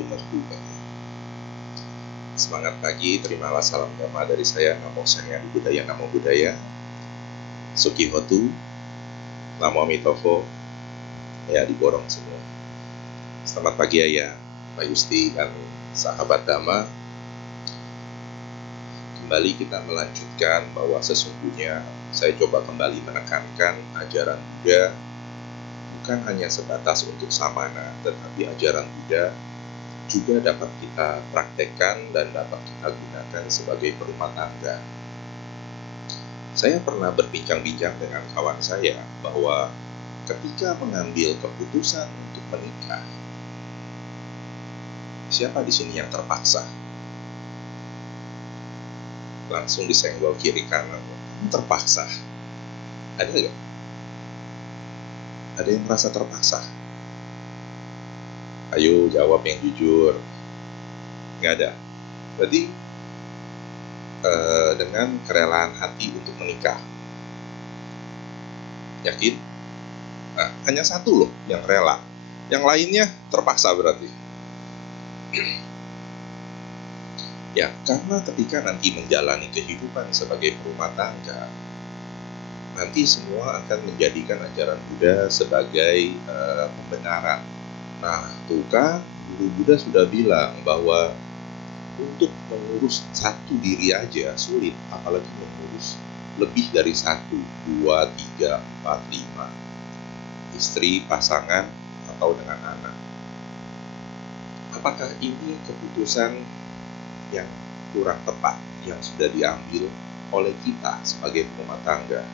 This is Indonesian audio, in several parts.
jadi merdu. Semangat pagi, terimalah salam dhamma dari saya, Namo Sanya Budaya Namo Budaya, Sukihotu, Namo Amitovo, ya diborong semua. Selamat pagi Ayah, Pak Yusti dan sahabat dhamma. Kembali kita melanjutkan bahwa sesungguhnya saya coba kembali menekankan ajaran Buddha bukan hanya sebatas untuk samana, tetapi ajaran Buddha juga dapat kita praktekkan dan dapat kita gunakan sebagai perumah tangga. Saya pernah berbincang-bincang dengan kawan saya bahwa ketika mengambil keputusan untuk menikah, siapa di sini yang terpaksa? Langsung disenggol kiri kanan. Terpaksa. Ada nggak? Ada yang merasa terpaksa? Ayo jawab yang jujur. Nggak ada. Berarti dengan kerelaan hati untuk menikah. Yakin? Nah, hanya satu loh yang rela. Yang lainnya terpaksa berarti. Ya, karena ketika nanti menjalani kehidupan sebagai perumah tangga, nanti semua akan menjadikan ajaran Buddha sebagai pembenaran. Nah, tuh kan Guru Buddha sudah bilang bahwa untuk mengurus satu diri aja sulit, apalagi mengurus lebih dari 1, 2, 3, 4, 5 istri, pasangan, atau dengan anak. Apakah ini keputusan yang kurang tepat yang sudah diambil oleh kita sebagai rumah tangga?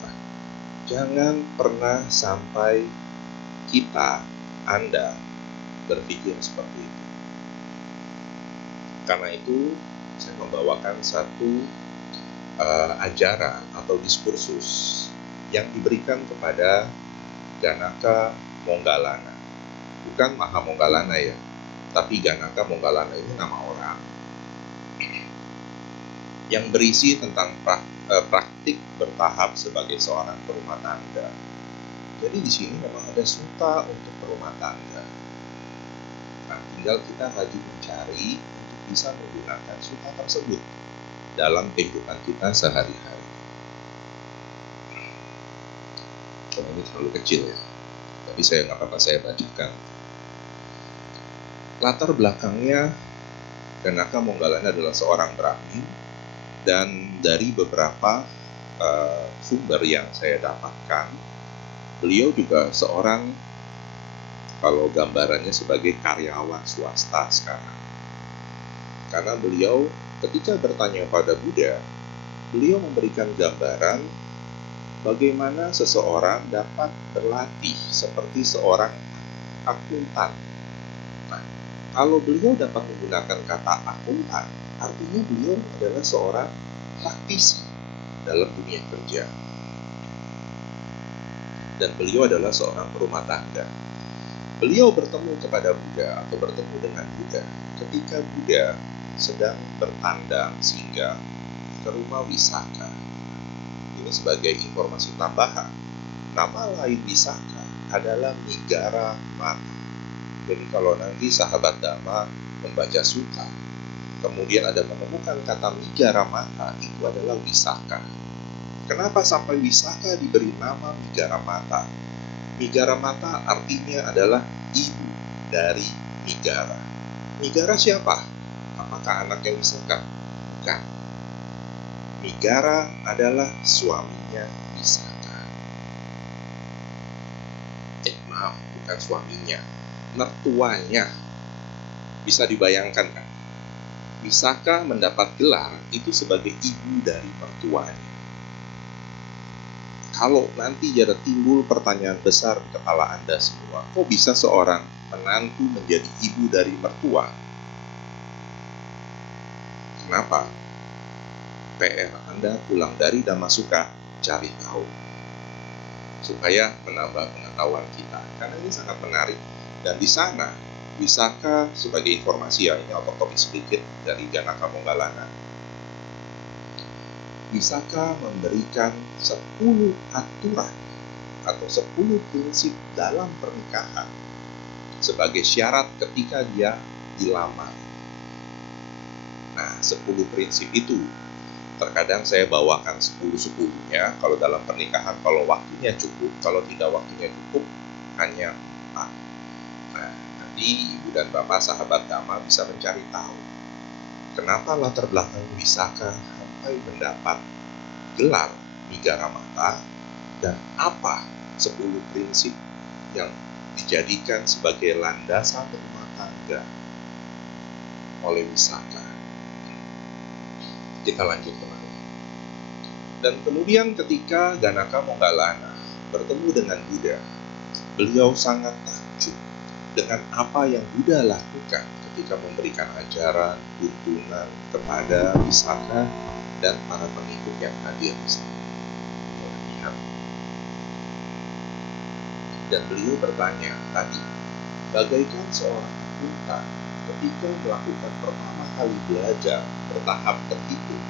Nah, jangan pernah sampai kita, Anda, berpikir seperti itu. Karena itu, saya membawakan satu ajaran atau diskursus yang diberikan kepada Ganaka Monggalana. Bukan Maha Monggalana ya, tapi Ganaka Monggalana ini nama orang yang berisi tentang praktik bertahap sebagai seorang perumah tangga. Jadi di sini memang ada sutta untuk perumah tangga. Nah, tinggal kita lagi mencari untuk bisa menggunakan sutta tersebut dalam kehidupan kita sehari-hari. Ini terlalu kecil ya, tapi saya nggak apa-apa, saya bacakan. Latar belakangnya, Ganaka Monggalana adalah seorang Brahmin, dan dari beberapa sumber yang saya dapatkan, beliau juga seorang, kalau gambarannya sebagai karyawan swasta sekarang. Karena beliau ketika bertanya pada Buddha, beliau memberikan gambaran bagaimana seseorang dapat berlatih seperti seorang akuntan. Nah, kalau beliau dapat menggunakan kata akuntan, artinya beliau adalah seorang praktisi dalam dunia kerja. Dan beliau adalah seorang perumah tangga. Beliau bertemu kepada Buddha atau bertemu dengan Buddha ketika Buddha sedang bertandang singgah ke rumah Wisaka. Ini sebagai informasi tambahan, nama lain Wisaka adalah Migara Mata. Jadi kalau nanti sahabat Dhamma membaca sutta, kemudian ada menemukan kata Migara Mata, itu adalah Wisaka. Kenapa sampai Wisaka diberi nama Migara Mata? Migara Mata artinya adalah ibu dari Migara. Migara siapa? Apakah anaknya Wisaka? Bukan. Migara adalah suaminya Wisaka. Maaf, bukan suaminya, mertuanya. Bisa dibayangkan kan? Wisaka mendapat gelar itu sebagai ibu dari mertuanya. Kalau nanti ada timbul pertanyaan besar di kepala Anda semua, kok bisa seorang menantu menjadi ibu dari mertua? Kenapa? PR Anda pulang dari Dhammasuka, cari tahu, supaya menambah pengetahuan kita. Karena ini sangat menarik. Dan di sana, Wisaka sebagai informasi ya, ini ototopik sedikit dari Ganaka Monggalana. Wisaka memberikan 10 aturan atau 10 prinsip dalam pernikahan sebagai syarat ketika dia dilamar. Nah, 10 prinsip itu terkadang saya bawakan 10-10-nya kalau dalam pernikahan, kalau waktunya cukup, kalau tidak waktunya cukup hanya 4. Nah, nanti ibu dan bapak sahabat Dhamma bisa mencari tahu kenapa latar belakang Wisaka sampai mendapat gelar Nigaramata dan apa 10 prinsip yang dijadikan sebagai landasan rumah tangga oleh Wisaka. Kita lanjut teman-teman. Dan kemudian ketika Ganaka Moggallana bertemu dengan Buddha, beliau sangat takjub dengan apa yang Buddha lakukan ketika memberikan ajaran, tuntunan kepada Wisaka dan para pengikut yang hadir di sana. Dan beliau bertanya tadi, bagaikan seorang akuntan ketika melakukan pertama kali belajar bertahap terhitung.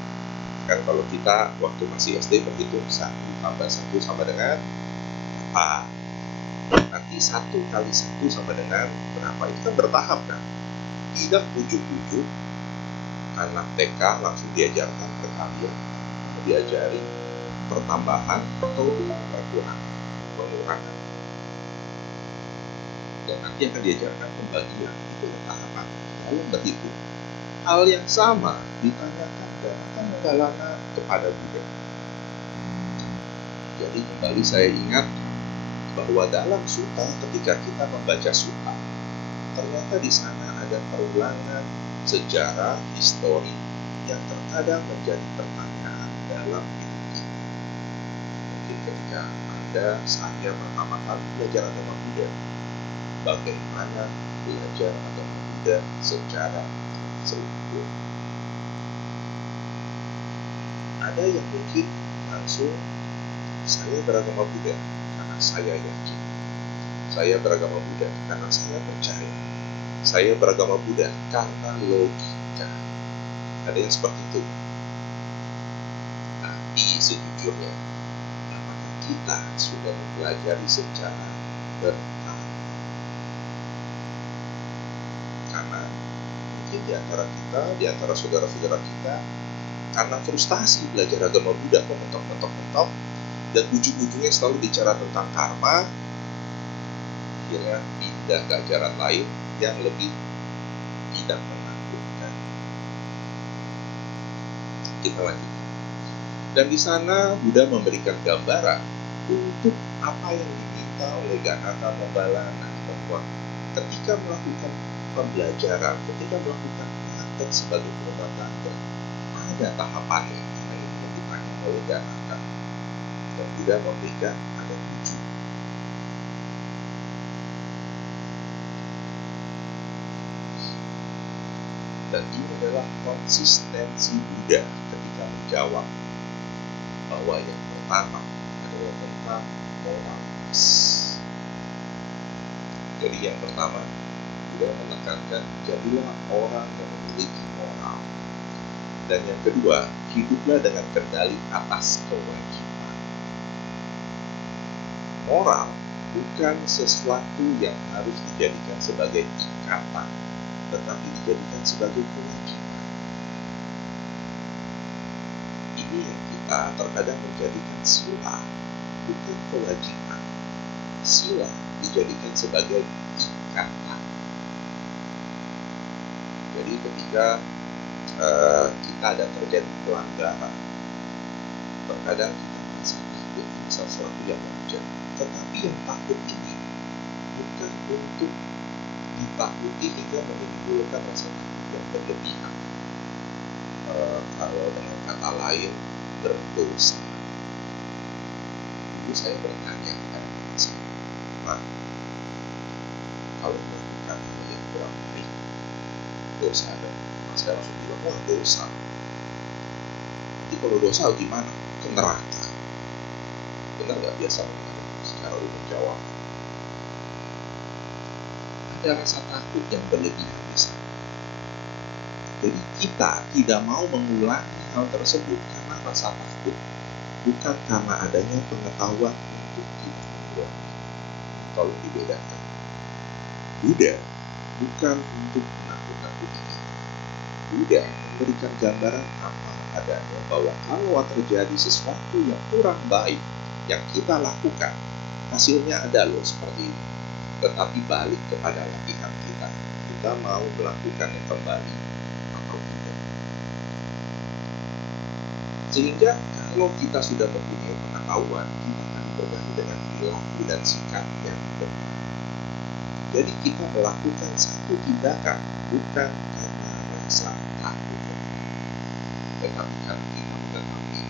Kan kalau kita waktu masih SD berhitung 1 tambah 1 sama dengan apa? Nanti 1 kali 1 sama dengan berapa? Itu kan bertahap kan? Tidak ujuk-ujuk anak TK langsung diajarkan perkalian, diajari pertambahan atau pengurangan. Dan nanti akan diajarkan pembagian. Itu tahapan dalam berhitung. Hal yang sama ditanyakan Ganaka Moggallana kepada Buddha. Jadi kembali saya ingat bahwa dalam sutta, ketika kita membaca sutta, ternyata di sana ada perulangan sejarah histori yang terkadang menjadi pertanyaan dalam hidup kita. Mungkin ketika saya pertama kali belajar agama Buddha, bagaimana belajar agama Buddha secara terukur. Ada yang mungkin langsung, saya beragama Buddha karena saya yakin, saya beragama Buddha karena saya percaya, saya beragama Buddha karena logika. Ada yang seperti itu. Tapi sejujurnya, apakah kita sudah mempelajari secara bertahap? Karena mungkin di antara kita, di antara saudara-saudara kita, karena frustasi belajar agama Buddha mentok, dan ujung-ujungnya selalu bicara tentang karma, akhirnya pindah ke ajaran lain yang lebih tidak menakutkan. Kita lanjut. Dan di sana Buddha memberikan gambaran untuk apa yang diminta oleh Ganaka Moggallana, bahwa ketika melakukan pembelajaran, ketika melakukan praktek sebagai rumah tangga, ada tahapannya. Karena ini yang ditanya oleh Ganaka. Dan Buddha memberikan ada 7. Dan ini adalah konsistensi Buddha ketika menjawab bahwa yang pertama adalah tentang moralitas. Jadi yang pertama, Buddha menekankan jadilah orang yang memiliki moral. Dan yang kedua, hiduplah dengan kendali atas kewajiban. Moral bukan sesuatu yang harus dijadikan sebagai ikatan, tetapi dijadikan sebagai kewajiban. Ini yang kita terkadang menjadikan sila, bukan kewajiban. Sila dijadikan sebagai ikatan. Jadi ketika kita ada terjadi pelanggaran, terkadang kita merasa takut, ini sesuatu yang wajar. Tetapi yang takut ini bukan untuk ditakuti hingga menimbulkan rasa takut yang berlebihan. Kalau dengan kata lain, berdosa. Dulu saya bertanya kepada mama saya, "Ma, kalau melakukan hal yang kurang baik, dosa ada?" Mama saya langsung bilang, "Wah, dosa. Nanti kalau dosa gimana? Ke neraka." Benar nggak? Biasa secara umum jawab. Ada rasa takut yang berlebihan di sana. Jadi kita tidak mau mengulangi hal tersebut karena rasa takut, bukan karena adanya pengetahuan untuk tidak mengulangi. Tolong dibedakan. Buddha bukan untuk menakut-nakuti kita. Buddha memberikan gambaran apa adanya bahwa kalau terjadi sesuatu yang kurang baik yang kita lakukan, hasilnya ada loh seperti ini. Tetapi balik kepada latihan kita. Kita mau melakukannya kembali atau tidak. Sehingga kalau kita sudah mempunyai pengetahuan, kita akan diberkati dengan perilaku dan sikap yang benar. Jadi kita melakukan satu tindakan bukan karena rasa takut, tetapi karena kita mengetahui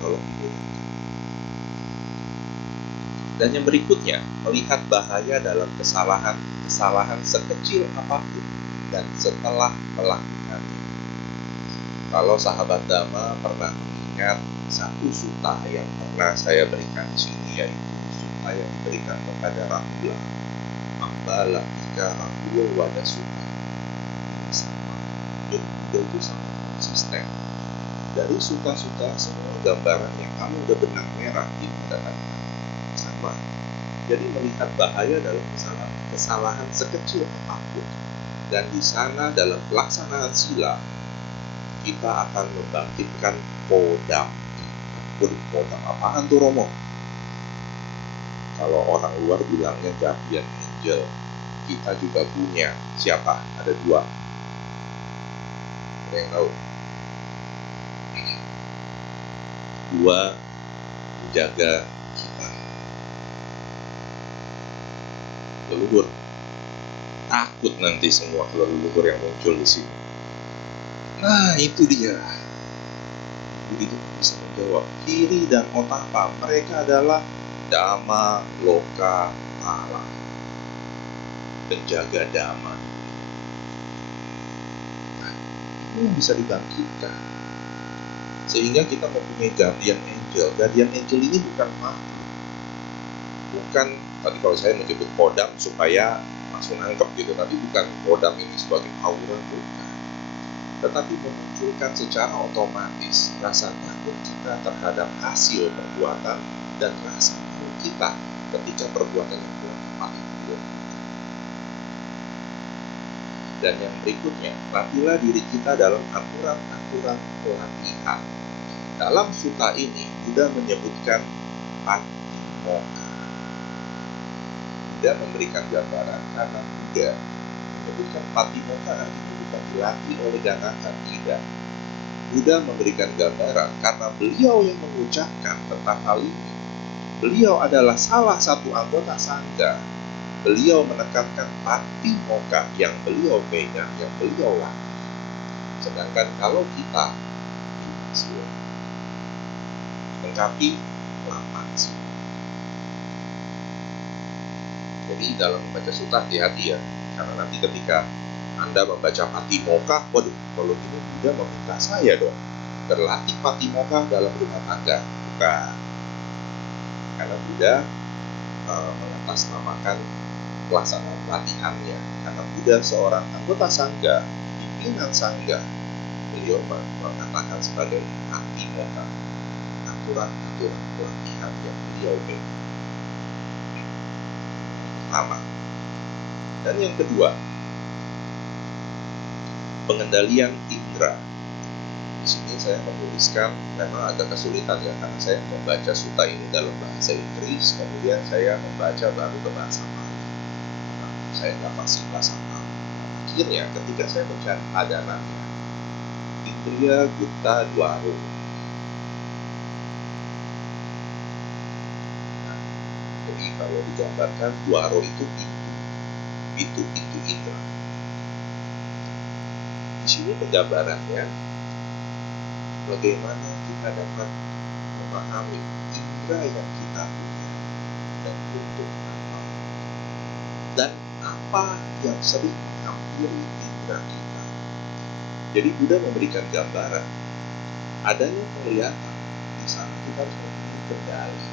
tolong dibedakan. Dan yang berikutnya, melihat bahaya dalam kesalahan sekecil apapun dan setelah melakukannya. Kalau sahabat Dhamma pernah mengingat satu sutta yang pernah saya berikan di sini, yaitu sutta yang diberikan kepada Rahula, Amba Latika Rahula Wada Sutta. Ini sama, jadi Buddha itu sangat konsisten. Dari sutta-sutta semua gambaran yang kamu udah benang merah di mata sama. Jadi melihat bahaya dalam kesalahan sekecil apapun, dan di sana dalam pelaksanaan sila kita akan membangkitkan podam. Podam apaan tuh Romo? Kalau orang luar bilangnya guardian angel, kita juga punya. Siapa? Ada dua. Ada yang tahu? Dua menjaga kita. Leluhur. Takut nanti semua leluhur yang muncul di sini. Nah, itu dia. Begitu bisa menjawab. Kiri dan Otapa, mereka adalah Dhamma Loka Pala, penjaga Dhamma. Nah, itu bisa dibangkitkan. Sehingga kita mempunyai guardian angel. Guardian angel ini bukan makhluk. Bukan, tadi kalau saya menyebut podam supaya langsung nangkep gitu. Tapi bukan podam ini sebagai aura, bukan. Tetapi memunculkan secara otomatis rasa takut kita terhadap hasil perbuatan dan rasa malu kita ketika perbuatan yang kurang tepat itu dilakukan. Dan yang berikutnya, latihlah diri kita dalam aturan-aturan pelatihan. Dalam sutta ini, Buddha menyebutkan patimokkha. Buddha memberikan gambaran karena Buddha menyebutkan patimokkha ini bukan dilatih oleh Ganaka, tidak. Buddha memberikan gambaran karena beliau yang mengucapkan tentang hal ini. Beliau adalah salah satu anggota sangga. Beliau menekankan patimokkha yang beliau pegang, yang beliau latih. Sedangkan kalau kita sila lengkapi 8 sila. Jadi dalam membaca sutta hati-hati ya, karena nanti ketika Anda membaca patimokkha, waduh, kalau ini Buddha meminta saya dong berlatih patimokkha dalam rumah tangga. Bukan. Karena Buddha mengatasnamakan pelaksanaan pelatihannya. Karena Buddha seorang anggota sangga, pimpinan sangga, beliau mengatakan sebagai patimokkha, aturan-aturan pelatihan yang beliau pegang. Pertama. Dan yang kedua, pengendalian indera. Di sini saya menuliskan, memang agak kesulitan ya, karena saya membaca sutta ini dalam bahasa Inggris, kemudian saya membaca baru ke bahasa Pali. Saya nggak pasti bahasa Pali. Akhirnya ketika saya mencari padanannya, Indriya Gutta Dwaro. Nah, jadi kalau digambarkan Dwaro itu pintu indra. Di sini penggambarannya bagaimana kita dapat memahami indera yang kita punya dan untuk apa, dan apa yang sering menghampiri indera kita. Jadi Buddha memberikan gambaran adanya penglihatan, di sana kita harus mempunyai kendali.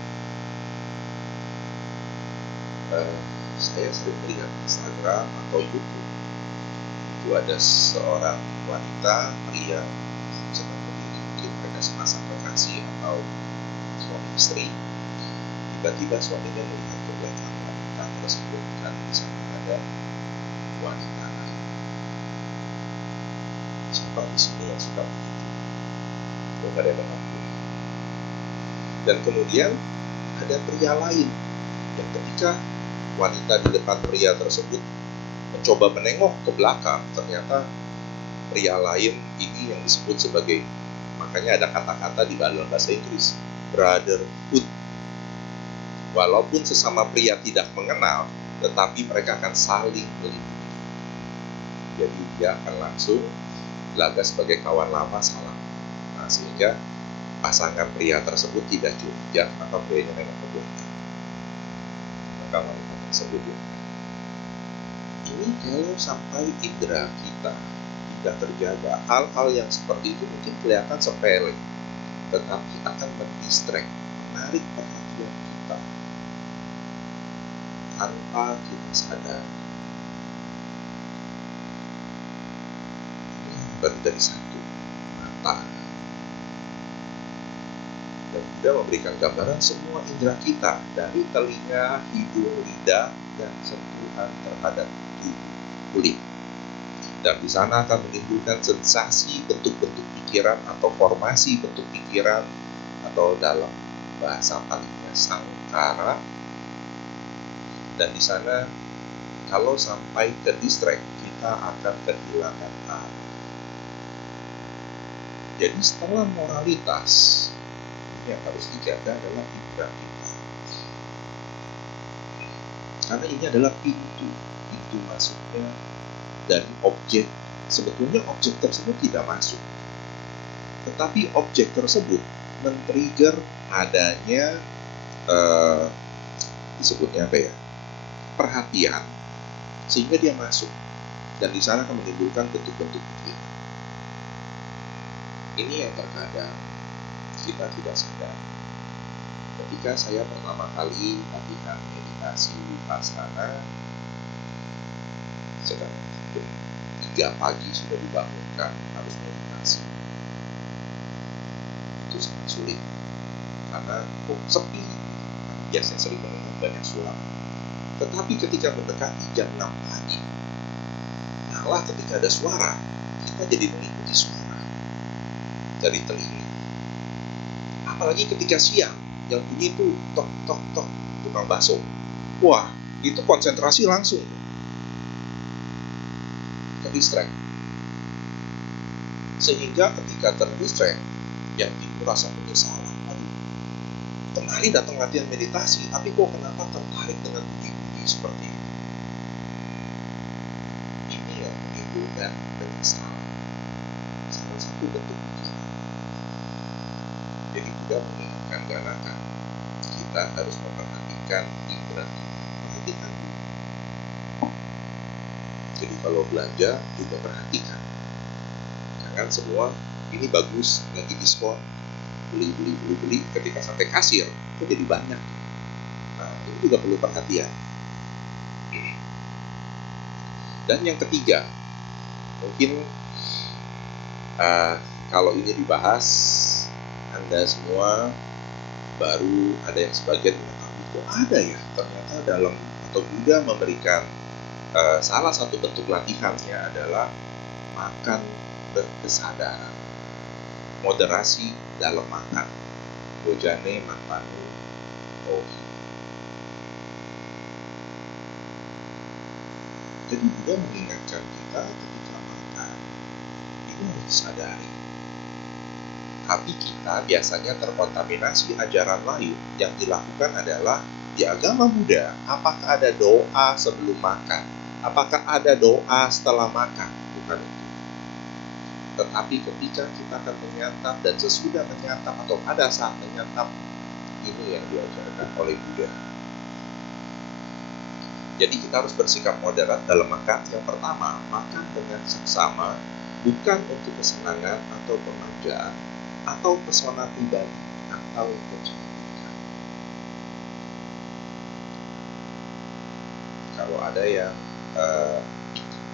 Saya sering melihat Instagram atau YouTube, itu ada seorang wanita, pria, sedang berdiri, mungkin mereka sepasang kekasih atau suami istri. Tiba-tiba suaminya melihat ke belakang wanita tersebut dan di sana ada wanita lain. Siapa di sini yang suka begitu? Itu ada yang mengaku. Dan kemudian ada pria lain yang ketika wanita di depan pria tersebut mencoba menengok ke belakang, ternyata pria lain ini yang disebut sebagai, makanya ada kata-kata di dalam bahasa Inggris, brotherhood. Walaupun sesama pria tidak mengenal, tetapi mereka akan saling melindungi. Jadi dia akan langsung laga sebagai kawan lama salah. Nah, sehingga pasangan pria tersebut tidak curiga atau prianya nengok ke belakang. Maka wanita tersebut ya. Ini kalau sampai indera kita tidak terjaga, hal-hal yang seperti itu mungkin kelihatan sepele, tetapi akan mendistract, menarik perhatian kita tanpa kita sadar. Ini baru dari satu mata, dan juga memberikan gambaran semua indera kita dari telinga, hidung, lidah, dan sentuhan terhadap tubuh kulit. Dan di sana akan menimbulkan sensasi bentuk-bentuk pikiran atau formasi bentuk pikiran, atau dalam bahasa palingnya sangkara. Dan di sana kalau sampai ke distract, kita akan kehilangan arah. Jadi setelah moralitas, yang harus dijaga adalah indera kita. Karena ini adalah pintu masuknya dari objek. Sebetulnya objek tersebut tidak masuk, tetapi objek tersebut men-trigger adanya disebutnya apa ya, perhatian, sehingga dia masuk, dan di sana akan menimbulkan bentuk-bentuk pikiran. Ini yang terkadang kita tidak sadar. Ketika saya pertama kali latihan meditasi vipassana, sedang jam 3 pagi sudah dibangunkan harus meditasi. Itu sangat sulit karena kok sepi. Biasanya sering mendengar banyak suara. Tetapi ketika mendekati jam 6 pagi, malah ketika ada suara, kita jadi mengikuti suara dari telinga. Apalagi ketika siang, yang bunyi itu tok tok tok tukang bakso. Wah, itu konsentrasi langsung ke distract. Sehingga ketika terdistract, yang timbul rasa penyesalan. Kemarin datang latihan meditasi, tapi kok kenapa tertarik dengan bunyi-bunyi seperti ini? Ini yang menimbulkan penyesalan. Salah satu bentuk pikiran. Jadi juga mengingatkan gerakan, kita harus memperhatikan indera kita. Perhatikan dulu. Jadi kalau belanja juga perhatikan. Jangan semua ini bagus, lagi diskon, beli, ketika sampai kasir itu jadi banyak. Nah, ini juga perlu perhatian. Dan yang ketiga, mungkin kalau ini dibahas, Anda semua baru ada yang sebagian mengetahui kok ada ya, ternyata dalam atau Buddha memberikan salah satu bentuk latihannya adalah makan berkesadaran, moderasi dalam makan, bojane mapanu ohi. Jadi Buddha mengingatkan kita ketika makan itu harus disadari. Tapi kita biasanya terkontaminasi ajaran lain. Yang dilakukan adalah di agama Buddha, apakah ada doa sebelum makan? Apakah ada doa setelah makan? Bukan itu. Tetapi ketika kita akan menyantap dan sesudah menyantap atau pada saat menyantap, ini yang diajarkan oleh Buddha. Jadi kita harus bersikap moderat dalam makan. Yang pertama, makan dengan seksama, bukan untuk kesenangan atau pemanjaan, atau pesona pribadi, atau kecantikan. Kalau ada yang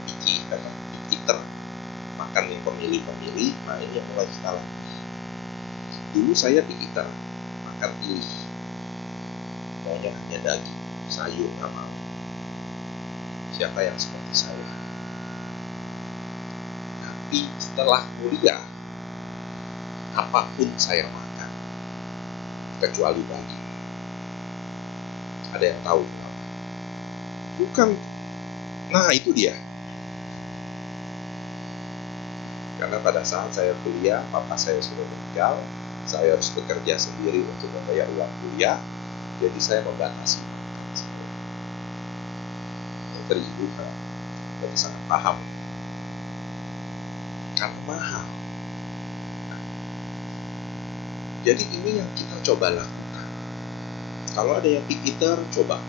picky atau eater, makan yang pemilih-pemilih, nah ini yang mulai salah. Dulu saya eater, makan pilih, maunya hanya daging, sayur nggak mau. siapa yang seperti saya. Tapi setelah kuliah, apapun saya makan, kecuali daging. Ada yang tahu kenapa? Bukan. Nah, itu dia. Karena pada saat saya kuliah, papa saya sudah meninggal, saya harus bekerja sendiri untuk membayar uang kuliah, jadi saya membatasi makan saya. Menteri juga, jadi sangat paham. Karena mahal. Jadi ini yang kita coba lakukan. Kalau ada yang pikir, coba.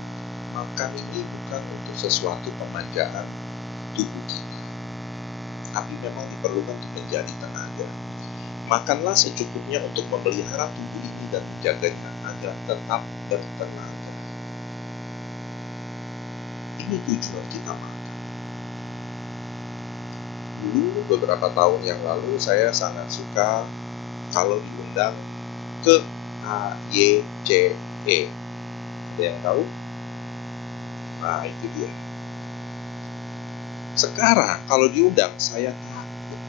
Makan ini bukan untuk sesuatu pemanjaan tubuh kita, tapi memang diperlukan untuk menjadi tenaga. Makanlah secukupnya untuk memelihara tubuh ini dan menjaganya agar tetap bertenaga. Ini tujuan kita makan. Dulu beberapa tahun yang lalu saya sangat suka kalau diundang ke AYCE. Ada yang tahu? Nah, itu dia. Sekarang kalau diundang, saya takut.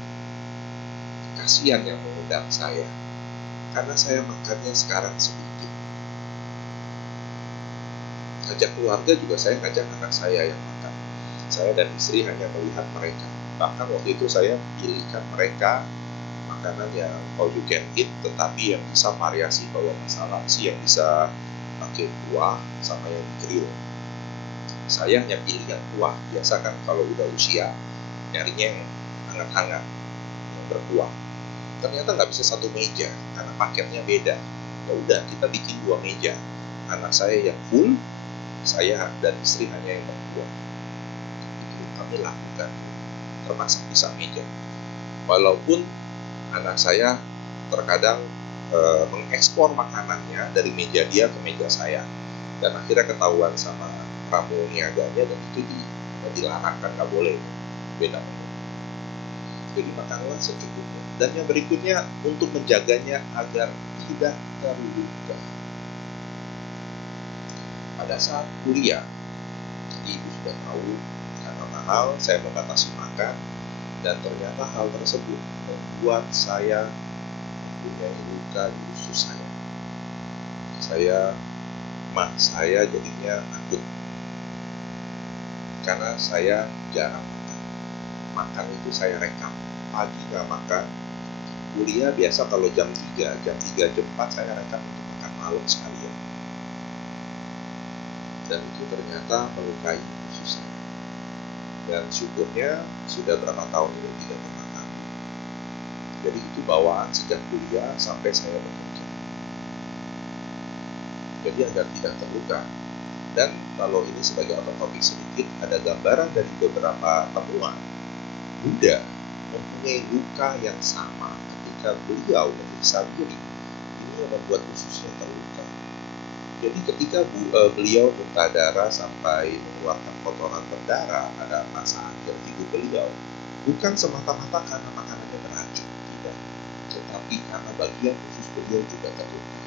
Kasihan yang mengundang saya. Karena saya makannya sekarang sedikit. Ajak keluarga juga saya ngajak anak saya yang makan. Saya dan istri hanya melihat mereka. Bahkan waktu itu saya pilihkan mereka makanan yang all you can eat, tetapi yang bisa variasi kalau masalah sih, yang bisa pakai kuah sama yang grill. Saya hanya pilih yang kuah. Biasa kan kalau udah usia nyarinya yang hangat-hangat, yang berkuah. Ternyata nggak bisa satu meja karena paketnya beda. Ya udah, kita bikin 2 meja. Anak saya yang full, saya dan istri hanya yang berkuah. Itu kami lakukan, termasuk pisah meja. Walaupun anak saya terkadang mengekspor makanannya dari meja dia ke meja saya, dan akhirnya ketahuan sama pramu niaganya, dan itu dilarang, kan nggak boleh, beda menu. Jadi makanlah secukupnya. Dan yang berikutnya, untuk menjaganya agar tidak terluka. Pada saat kuliah, ibu sudah tahu, karena mahal saya membatasi makan, dan ternyata hal tersebut membuat saya mempunyai luka di usus saya. Saya jadinya akut karena saya jarang makan. Makan itu saya rekam. Pagi nggak makan. Kuliah biasa kalau jam 3, jam 4 saya rekam untuk makan malam sekalian. Dan itu ternyata melukai usus saya. Dan syukurnya sudah berapa tahun ini tidak pernah kambuh. Jadi itu bawaan sejak kuliah sampai saya bekerja. Jadi agar tidak terluka. Dan kalau ini sebagai topik sedikit, ada gambaran dari beberapa temuan. Buddha mempunyai luka yang sama ketika beliau menyiksa diri. Ini yang membuat ususnya terluka. Jadi ketika beliau muntah darah sampai mengeluarkan kotoran berdarah pada masa akhir hidup beliau, bukan semata-mata karena makanannya beracun, tidak, tetapi karena bagian usus beliau juga terluka.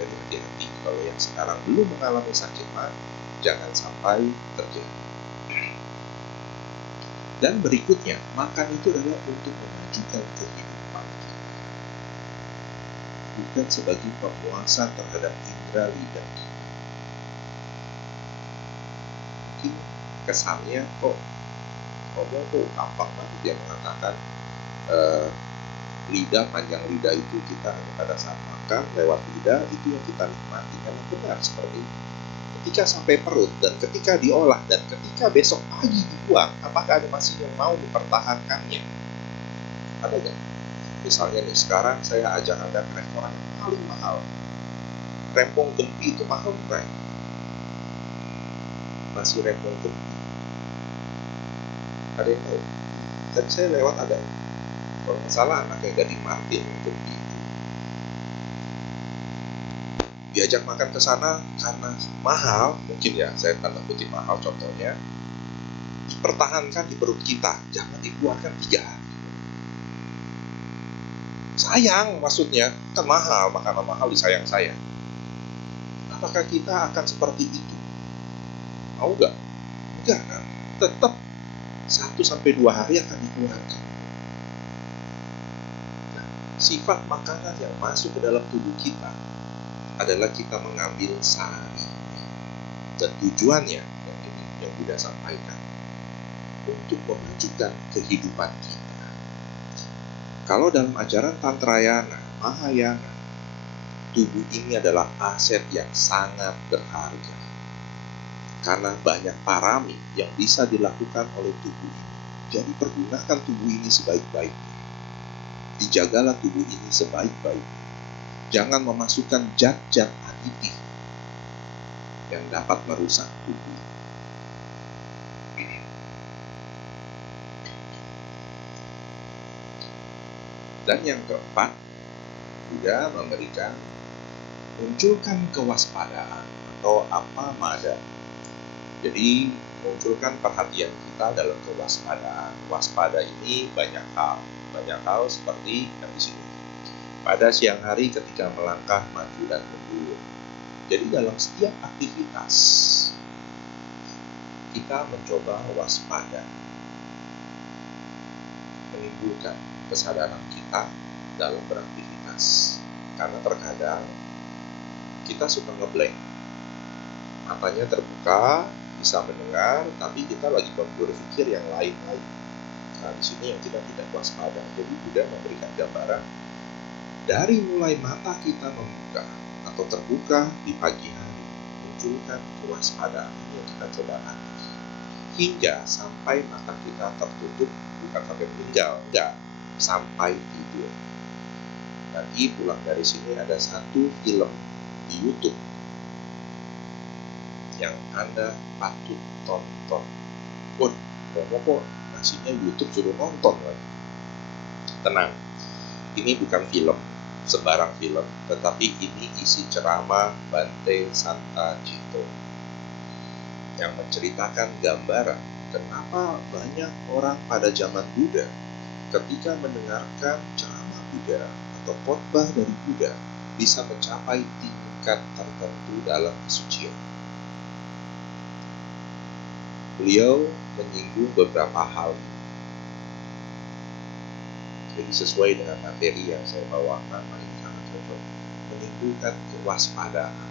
Jadi hati-hati, kalau yang sekarang belum mengalami sakit mah, jangan sampai terjadi. Dan berikutnya, makan itu adalah untuk memajukan kehidupan kita, bukan sebagai pemuasan terhadap indera lidah kita. Mungkin kesannya kok gampang banget ya mengatakan lidah, panjang lidah itu kita hanya pada saat makan, lewat lidah itu yang kita nikmati. Memang benar seperti itu. Ketika sampai perut dan ketika diolah dan ketika besok pagi dibuang, apakah ada masih yang mau mempertahankannya? Ada nggak? Misalnya nih, sekarang saya ajak Anda ke restoran yang paling mahal. Rempong gempi itu mahal bukan? Nasi rempong gempi. Ada yang tahu? Tadi saya lewat ada. Kalau nggak salah anaknya Gading Martin gempi itu. Diajak makan ke sana karena mahal, mungkin ya, saya tanda kutip mahal contohnya, dipertahankan di perut kita, jangan dikeluarkan 3 hari. Sayang, maksudnya kan mahal, makanan mahal disayang-sayang. Apakah kita akan seperti itu? Mau nggak? Enggak kan? Tetap 1-2 hari akan dikeluarkan. Nah, sifat makanan yang masuk ke dalam tubuh kita adalah kita mengambil sari. Dan tujuannya, yang Buddha sampaikan, untuk memajukan kehidupan kita. Kalau dalam ajaran Tantrayana, Mahayana, tubuh ini adalah aset yang sangat berharga. Karena banyak parami yang bisa dilakukan oleh tubuh ini. Jadi pergunakan tubuh ini sebaik-baiknya. Dijagalah tubuh ini sebaik-baiknya. Jangan memasukkan zat-zat aditif yang dapat merusak tubuh. Dan yang keempat, juga memberikan munculkan kewaspadaan atau apa mada. Jadi munculkan perhatian kita dalam kewaspadaan. Waspada ini banyak hal seperti yang di sini. Pada siang hari ketika melangkah maju dan mundur. Jadi dalam setiap aktivitas kita mencoba waspada, menimbulkan kesadaran kita dalam beraktivitas. Karena terkadang kita suka ngeblank, matanya terbuka, bisa mendengar, tapi kita lagi berpikir yang lain-lain. Nah, di sini yang kita tidak waspada. Jadi Buddha memberikan gambaran dari mulai mata kita membuka atau terbuka di pagi hari, munculkan kewaspadaan yang kita coba latih hingga sampai mata kita tertutup, bukan sampai meninggal, enggak, sampai tidur. Nanti pulang dari sini ada satu film di YouTube yang Anda patut tonton. Kok nasinya YouTube suruh nonton kan? Tenang, ini bukan film, sembarang film, tetapi ini isi ceramah Bante Santa Cito yang menceritakan gambaran kenapa banyak orang pada zaman Buddha ketika mendengarkan ceramah Buddha atau khotbah dari Buddha bisa mencapai tingkat tertentu dalam kesucian. Beliau menyinggung beberapa hal. Jadi sesuai dengan materi yang saya bawakan, ini sangat cocok. Menimbulkan kewaspadaan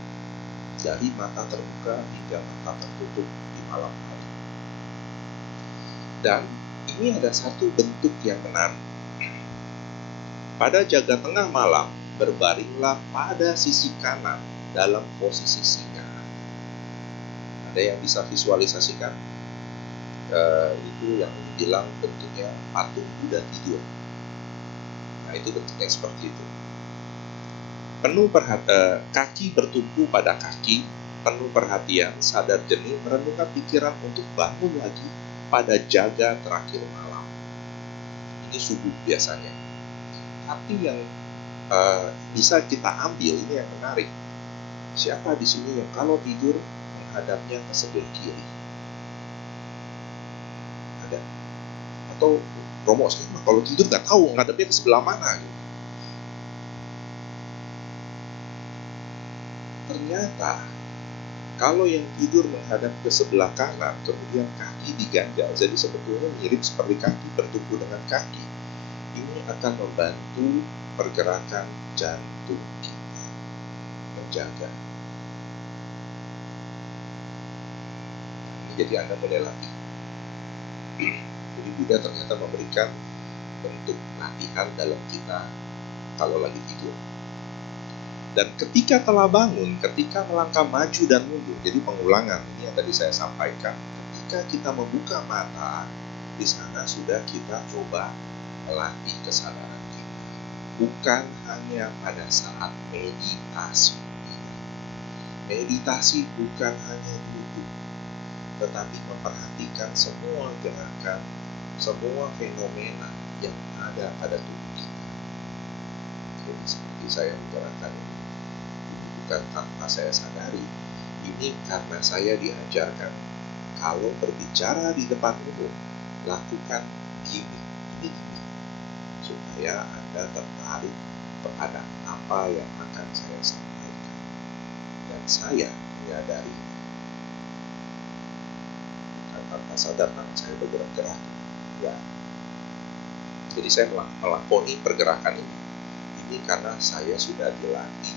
dari mata terbuka hingga mata tertutup di malam hari. Dan ini ada satu bentuk yang menarik. Pada jaga tengah malam, berbaringlah pada sisi kanan dalam posisi singa. Ada yang bisa visualisasikan? Itu yang dibilang bentuknya patung Buddha tidur. Nah, itu bentuknya seperti itu. Penuh kaki bertumpu pada kaki, penuh perhatian, sadar jernih, merenungkan pikiran untuk bangun lagi pada jaga terakhir malam. Ini subuh biasanya. Tapi yang bisa kita ambil, ini yang menarik. Siapa di sini yang kalau tidur menghadapnya ke sebelah kiri? Ada? Atau Romo sekarang kalau tidur nggak tahu menghadapnya ke sebelah mana gitu. Ternyata kalau yang tidur menghadap ke sebelah kanan, kemudian kaki diganjal, jadi sebetulnya mirip seperti kaki bertumpu dengan kaki. Ini akan membantu pergerakan jantung kita, menjaga. Ini jadi Anda boleh latih. Jadi Buddha ternyata memberikan bentuk latihan dalam kita kalau lagi tidur. Dan ketika telah bangun, ketika melangkah maju dan mundur, jadi pengulangan ini yang tadi saya sampaikan. Ketika kita membuka mata, di sana sudah kita coba melatih kesadaran kita. Bukan hanya pada saat meditasi. Meditasi bukan hanya duduk, tetapi memperhatikan semua gerakan, semua fenomena yang ada pada tubuh kita. Jadi seperti saya menjelaskan ini bukan tanpa saya sadari. Ini karena saya diajarkan kalau berbicara di depan umum, lakukan gini, supaya Anda tertarik kepada apa yang akan saya sampaikan. Dan saya menyadari bukan tanpa sadar tangan saya bergerak-gerak. Ya. Jadi saya melakoni pergerakan ini karena saya sudah dilatih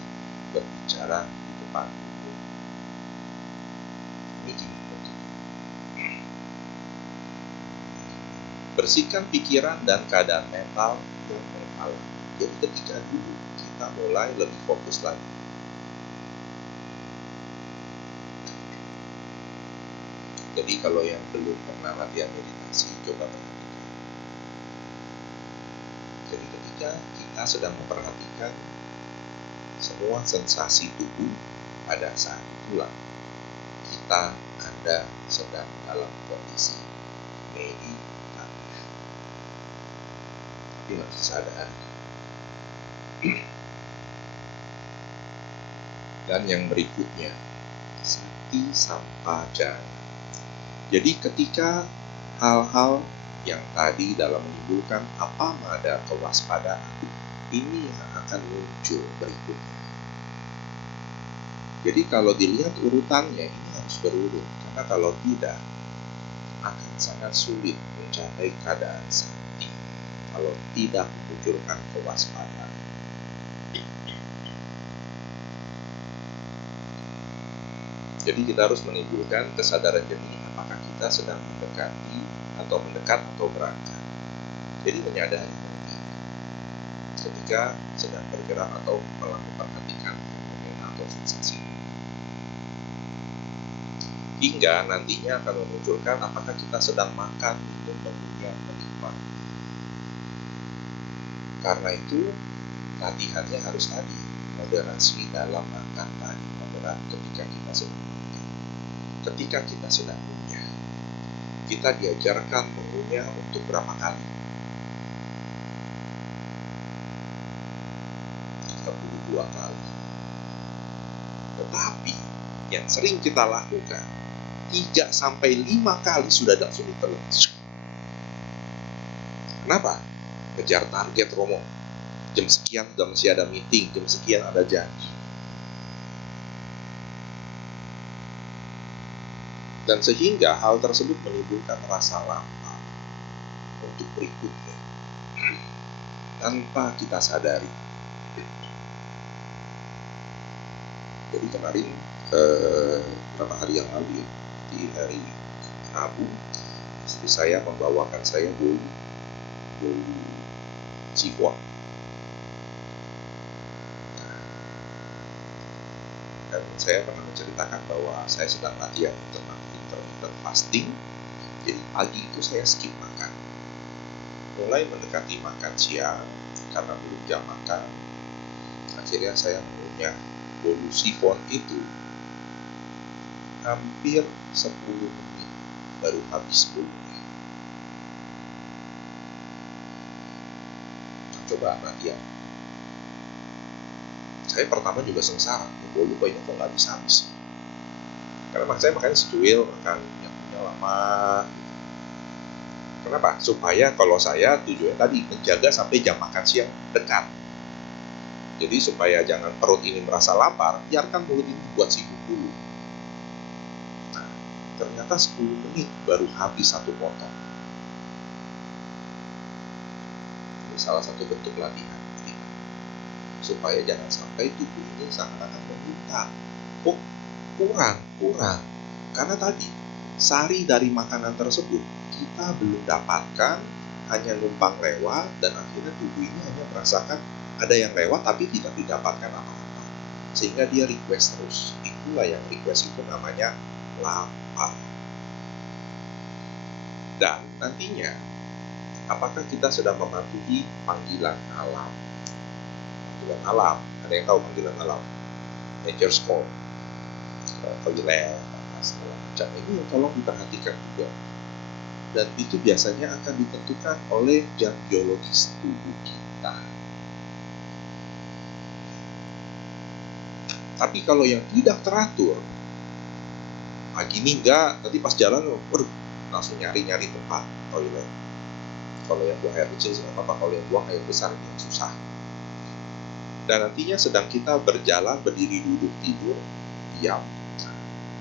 berbicara di depan umum. Ini gini. Bersihkan pikiran dan keadaan mental yang menghalang. Jadi ketika dulu kita mulai lebih fokus lagi. Jadi kalau yang belum pernah latihan meditasi, coba perhatikan. Jadi ketika kita sedang memperhatikan semua sensasi tubuh, pada saat itulah Anda sedang dalam kondisi meditasi. Tapi harus sadar. Dan yang berikutnya, sati sampajana. Jadi ketika hal-hal yang tadi dalam menimbulkan apamada kewaspadaan, ini yang akan muncul berikutnya. Jadi kalau dilihat urutannya ini harus berurut, karena kalau tidak akan sangat sulit mencapai keadaan sati kalau tidak memunculkan kewaspadaan. Jadi kita harus menimbulkan kesadaran jernih apakah kita sedang mendekati atau mendekat atau berangkat. Jadi menyadari ketika sedang bergerak atau memperhatikan fenomena atau sensasi. Hingga nantinya akan memunculkan apakah kita sedang makan untuk mengunyah menikmat. Karena itu latihannya harus tadi, moderasi dalam makan tadi, moderat ketika kita sedang makan. Ketika kita sedang mengunyah, kita diajarkan mengunyah untuk berapa kali? 32 kali. Tetapi yang sering kita lakukan 3-5 kali sudah langsung ditelan. Kenapa? Kejar target Romo. Jam sekian udah masih ada meeting, jam sekian ada janji. Dan sehingga hal tersebut menimbulkan rasa lapar untuk berikutnya tanpa kita sadari. Jadi kemarin beberapa hari yang lalu, di hari Rabu, istri saya membawakan saya bolu cihuang. Dan saya pernah menceritakan bahwa saya sedang latihan tentang intermittent fasting. Jadi pagi itu saya skip makan. Mulai mendekati makan siang karena belum jam makan, akhirnya saya mengunyah bolu sifon itu hampir 10 menit baru habis bolunya. Coba latihan. Saya pertama juga sengsara, bolu banyak kok nggak habis-habis. Karena saya makannya secuil, makan punya lama. Kenapa? Supaya kalau saya tujuannya tadi menjaga sampai jam makan siang dekat. Jadi supaya jangan perut ini merasa lapar, biarkan mulut ini buat sibuk dulu. Nah, ternyata 10 menit baru habis satu potong. Ini salah satu bentuk latihan kita. Supaya jangan sampai tubuh ini seakan-akan meminta, oh kurang. Karena tadi, sari dari makanan tersebut kita belum dapatkan, hanya numpang lewat, dan akhirnya tubuh ini hanya merasakan ada yang lewat tapi tidak didapatkan apa-apa. Sehingga dia request terus. Itulah yang request itu namanya lapar. Dan nantinya, apakah kita sedang mematuhi panggilan alam? Panggilan alam, ada yang tahu panggilan alam? Nature's call, toilet, segala macam. Ini yang tolong diperhatikan juga. Dan itu biasanya akan ditentukan oleh jam biologis tubuh kita. Tapi kalau yang tidak teratur, pagi ini enggak, nanti pas jalan, waduh, langsung nyari-nyari tempat toilet. Kalau yang buang air kecil sih apa-apa, kalau yang buang air besar yang susah. Dan nantinya sedang kita berjalan, berdiri, duduk, tidur, diam.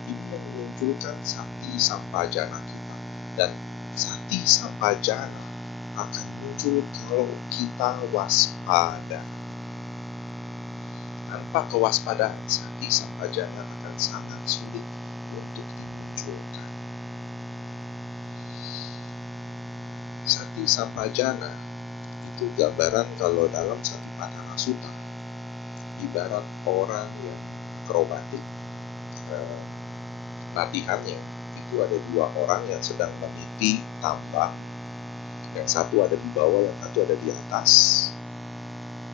Ini memunculkan sati sampajana kita. Dan sati sampajana akan muncul kalau kita waspada. Tanpa kewaspadaan, sati sampajana akan sangat sulit untuk dimunculkan. Sati sampajana itu gambaran kalau dalam Satipatthana Sutta, ibarat orang yang akrobatik. Latihannya itu ada 2 orang yang sedang meniti tambang, yang satu ada di bawah, yang satu ada di atas.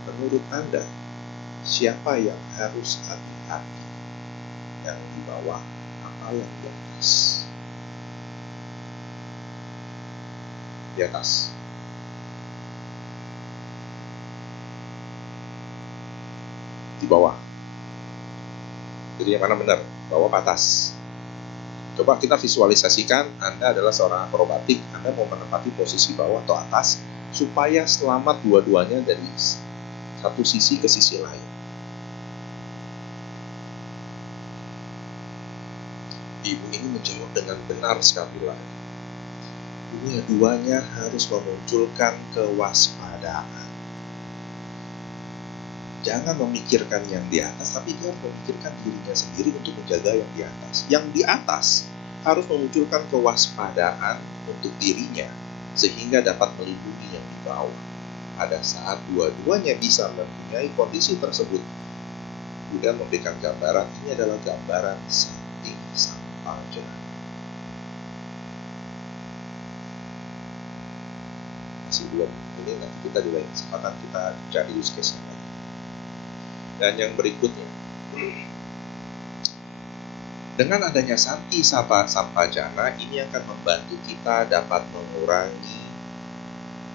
Menurut Anda, siapa yang harus hati-hati? Yang di bawah atau yang di atas? Di atas. Di bawah. Jadi yang mana benar? Bawah ke atas. Coba kita visualisasikan Anda adalah seorang akrobatik, Anda mau menempati posisi bawah atau atas, supaya selamat dua-duanya dari satu sisi ke sisi lain. Ibu ini menjawab dengan benar sekali lagi. Dua-duanya harus memunculkan kewaspadaan. Jangan memikirkan yang di atas, tapi dia harus memikirkan dirinya sendiri untuk menjaga yang di atas. Yang di atas harus memunculkan kewaspadaan untuk dirinya, sehingga dapat melindungi yang di bawah. Pada saat dua-duanya bisa mempunyai kondisi tersebut, Buddha memberikan gambaran, ini adalah gambaran sati sampajana. Masih belum, ini nanti kita di lain kesempatan kita cari use case-nya lagi. Dan yang berikutnya, dengan adanya sati sampajana, ini akan membantu kita dapat mengurangi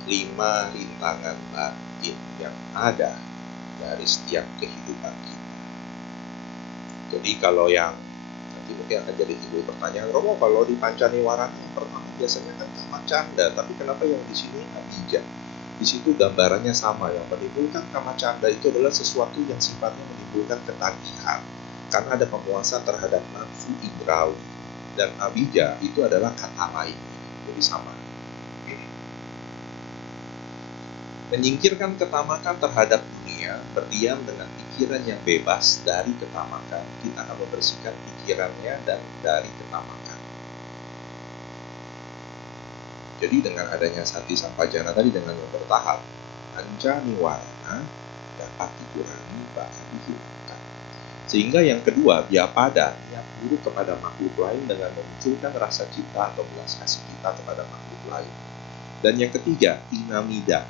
5 rintangan batin yang ada dari setiap kehidupan kita. Jadi kalau yang nanti mungkin akan jadi timbul pertanyaan, Romo, kalau di Pancaniwarana yang pertama biasanya kan Kamacanda, tapi kenapa yang di sini Abhijja? Di situ gambarannya sama, yang menimbulkan Kamacanda itu adalah sesuatu yang sifatnya menimbulkan ketagihan, karena ada pemuasan terhadap nafsu indrawi. Dan Abhijja itu adalah kata lain, jadi sama. Menyingkirkan ketamakan terhadap dunia, berdiam dengan pikiran yang bebas dari ketamakan, kita akan membersihkan pikirannya dan dari ketamakan. Jadi dengan adanya sati sampajana tadi, dengan yang bertahap, Anjaniwarana dapat dikurangi bahkan dihilangkan. Sehingga yang kedua, Vyapada, niat buruk kepada makhluk lain dengan memunculkan rasa cinta atau belas kasih kita kepada makhluk lain. Dan yang ketiga, Tinamida.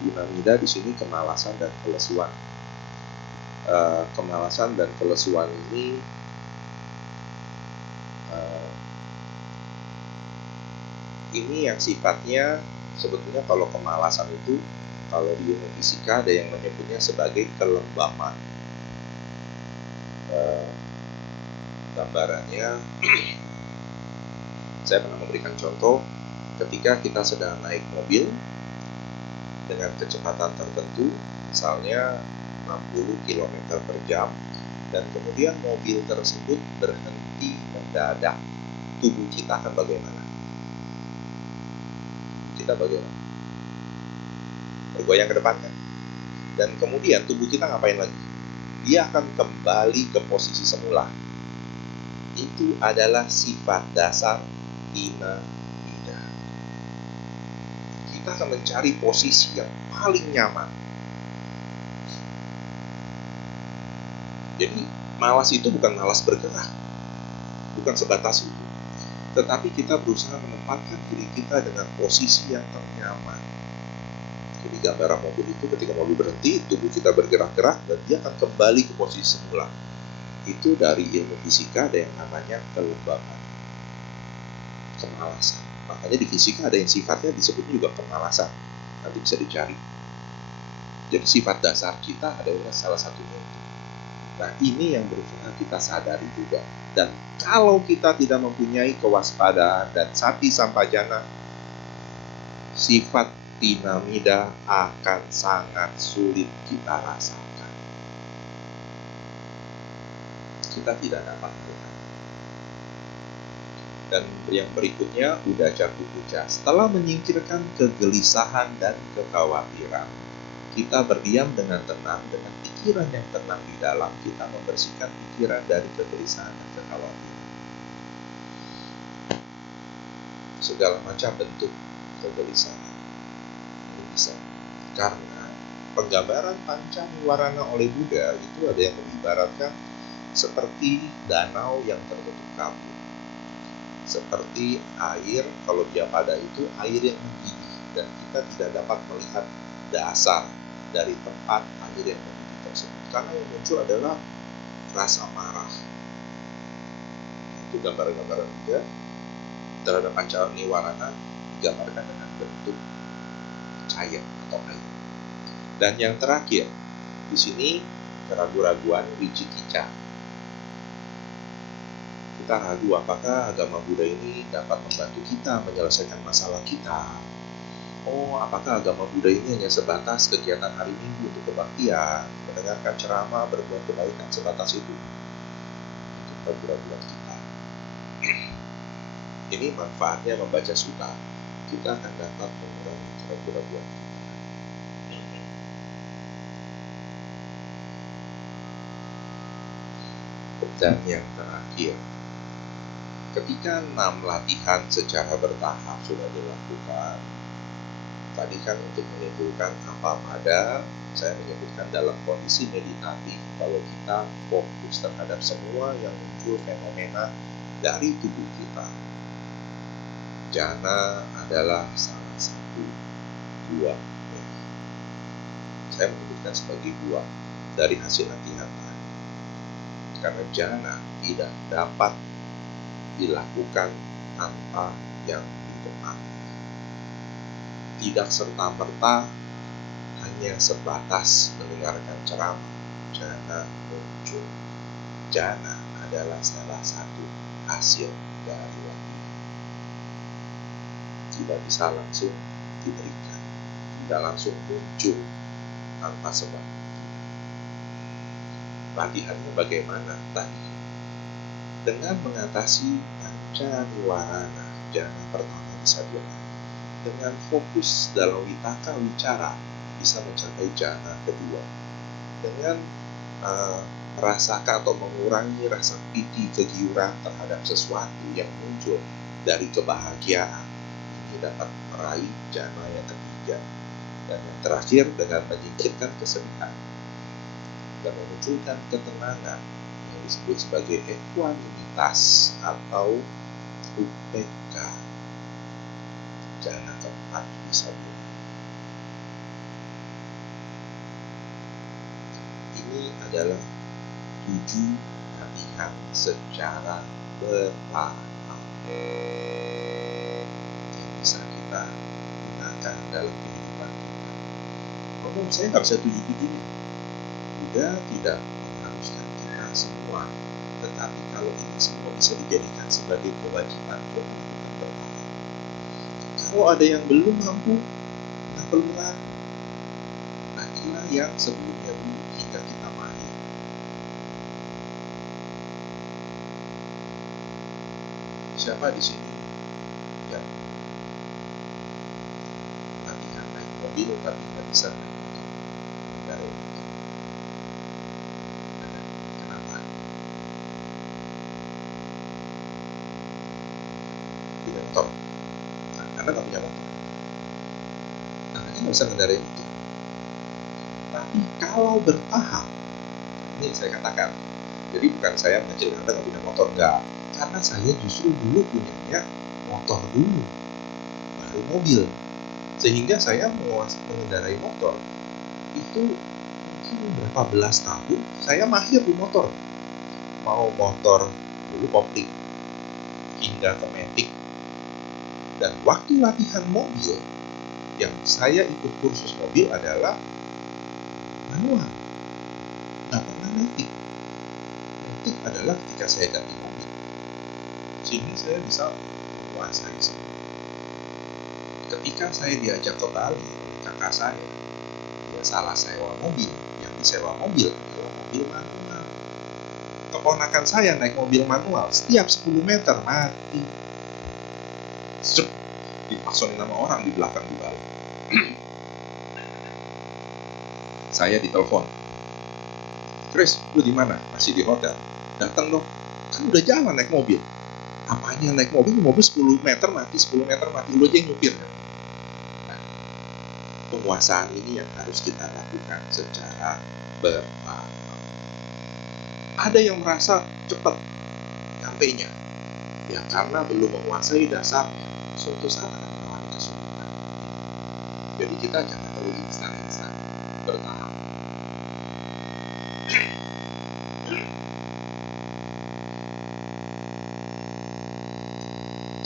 Tinamida di sini kemalasan dan kelesuan. Kemalasan dan kelesuan ini yang sifatnya sebetulnya, kalau kemalasan itu kalau di ilmu fisika ada yang menyebutnya sebagai kelembaman. Gambarannya, saya pernah memberikan contoh ketika kita sedang naik mobil dengan kecepatan tertentu, misalnya 60 km per jam, dan kemudian mobil tersebut berhenti mendadak, tubuh kita akan bagaimana? Kita bagaimana? Bergoyang ke depan kan? Dan kemudian tubuh kita ngapain lagi? Dia akan kembali ke posisi semula. Itu adalah sifat dasar Tinamida. Kita akan mencari posisi yang paling nyaman. Jadi malas itu bukan malas bergerak, bukan sebatas itu, tetapi kita berusaha menempatkan diri kita dengan posisi yang ternyaman. Jadi gambaran mobil itu, ketika mobil berhenti, tubuh kita bergerak-gerak dan dia akan kembali ke posisi semula. Itu dari ilmu fisika ada yang namanya kelembaban, kemalasan. Makanya di fisika ada yang sifatnya disebutnya juga kemalasan, nanti bisa dicari. Jadi sifat dasar kita adalah salah satunya itu. Nah, ini yang berusaha kita sadari juga. Dan kalau kita tidak mempunyai kewaspadaan dan sati sampajana, sifat Tinamida akan sangat sulit kita rasakan. Kita tidak dapat melihat. Dan yang berikutnya, Udaca Kukuca. Setelah menyingkirkan kegelisahan dan kekhawatiran, kita berdiam dengan tenang, dengan pikiran yang tenang di dalam, kita membersihkan pikiran dari kegelisahan dan kekhawatiran. Segala macam bentuk kegelisahan ini bisa. Karena penggambaran Pancawarana oleh Buddha itu ada yang mengibaratkan seperti danau yang tertutup kabut. Seperti air, kalau dia pada itu air yang mendidih, dan kita tidak dapat melihat dasar dari tempat air yang mendidih tersebut, karena yang muncul adalah rasa marah. Itu gambaran-gambaran juga terhadap Pancawarana digambarkan dengan bentuk cair atau air. Dan yang terakhir di sini, keraguan-raguan, wicikicca. Kita ragu apakah agama Buddha ini dapat membantu kita menyelesaikan masalah kita. Apakah agama Buddha ini hanya sebatas kegiatan hari Minggu untuk kebaktian, mendengarkan ceramah, berbuat kebaikan, sebatas itu? Itu keraguan-raguan kita. Ini manfaatnya membaca sutta. Kita akan dapat mengurangi keraguan-raguan kita. Dan yang terakhir, ketika 6 latihan secara bertahap sudah dilakukan, tadi kan untuk menimbulkan apa pada, saya menyebutkan dalam kondisi meditatif, kalau kita fokus terhadap semua yang muncul fenomena dari tubuh kita. Jana adalah salah satu buah. Saya menyebutkan sebagai buah dari hasil latihan tadi. Karena jana tidak dapat dilakukan tanpa yang di depan. Tidak serta-merta hanya sebatas mendengarkan ceramah jana muncul. Jana adalah salah satu hasil dari latihan. Tidak bisa langsung diberikan, tidak langsung muncul tanpa sebab. Latihannya bagaimana tadi? Dengan mengatasi Pancaniwarana, jana pertama bisa dilatih. Dengan fokus dalam witaka wicara, bisa mencapai jana kedua. Dengan merasakan atau mengurangi rasa piti, kegiuran terhadap sesuatu yang muncul dari kebahagiaan, ini dapat meraih jana yang ketiga. Dan yang terakhir, dengan menyingkirkan kesedihan dan memunculkan ketenangan yang disebut sebagai ekuanimitas atau upeka, jana keempat bisa diraih. Ini adalah 7 latihan secara bertahap yang bisa kita gunakan dalam kehidupan kita. Saya nggak bisa tunjuk-tunjuknya. Buddha tidak mengharuskan kita semua, tetapi kalau ini semua bisa dijadikan sebagai kewajiban untuk melakukan bertahap. Kalau ada yang belum mampu, nggak perlu ragu. Lakukanlah yang sebelumnya dulu hingga kita mahir. Siapa di sini yang latihan naik mobil tapi nggak bisa naik motor? Mengendarai motor. Kenapa? Tidak motor. Karena nggak punya motor. Makanya nggak bisa mengendarai motor. Tapi kalau bertahap, ini saya katakan, jadi bukan saya mengecilkan Anda nggak punya motor, enggak. Karena saya justru dulu punyanya motor dulu, baru mobil. Sehingga saya mengendarai motor itu mungkin berapa belas tahun, saya mahir di motor. Mau motor dulu kopling, hingga ke matic. Dan waktu latihan mobil, yang saya ikut kursus mobil adalah manual, nggak pernah matic. Matic adalah ketika saya ganti mobil, sehingga saya bisa menguasai semua. Ketika saya diajak ke Bali, kakak saya, dia salah sewa mobil. Yang disewa mobil adalah mobil manual. Keponakan saya naik mobil manual, setiap 10 meter mati. dipaksonin sama orang di belakang di balik. Saya ditelepon, Chris, lu di mana? Masih di hotel? Datang dong. Kan udah jalan naik mobil. Apanya naik mobil 10 meter mati, 10 meter mati, lu aja yang nyupir. Nah, penguasaan ini yang harus kita lakukan secara bertahap. Ada yang merasa cepat nyampainya, ya karena belum menguasai dasarnya. Suatu saat akan mengalami kesulitan. Jadi kita jangan perlu instan-instan, bertahap.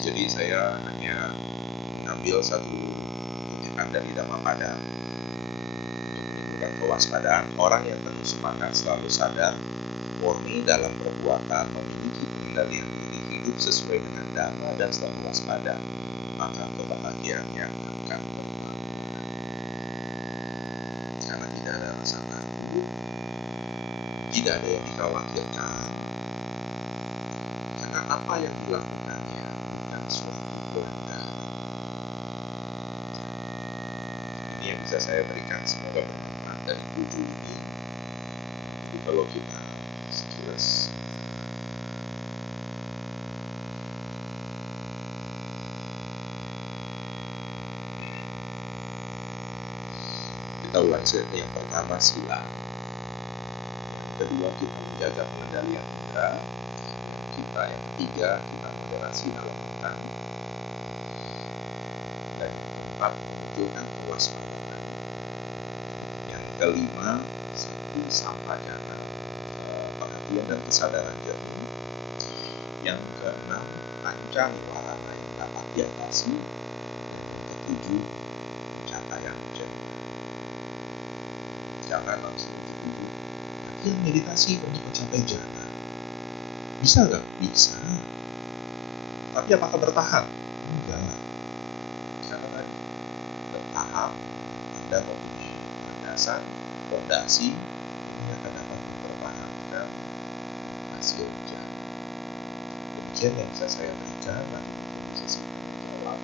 Jadi saya hanya mengambil satu kutipan dari Dhammapada untuk menunjukkan kewaspadaan. Orang yang penuh semangat selalu sadar, murni dalam perbuatan, memiliki pengendalian diri, hidup sesuai dengan dhamma dan selalu waspada, maka kebahagiaannya akan bertambah. Karena tidak ada rasa takut, tidak ada yang dikhawatirkan, karena apa yang dilakukannya bukan suatu pelanggaran. Ini yang bisa saya berikan, semoga bermanfaat dari 7 ini. Jadi kalau kita sekilas kita ulang saja. Yang pertama sila, yang kedua kita menjaga pengendalian indera, yang ketiga kita moderasi dalam makan, dan yang keempat menunjukkan kewaspadaan, yang kelima satu sampajana, perhatian dan kesadaran jernih, yang keenam panca niwarana yang dapat diatasi, dan yang ketujuh pencapaian jernih. Jangan langsung dulu latihan meditasi untuk mencapai jana. Bisa nggak? Bisa. Tapi apakah bertahan? Enggak. Karena tadi bertahap, Anda mempunyai landasan, fondasi ini akan dapat mempertahankan hasil jana. Demikian yang bisa saya berikan. Nanti mungkin bisa sesi menjawab.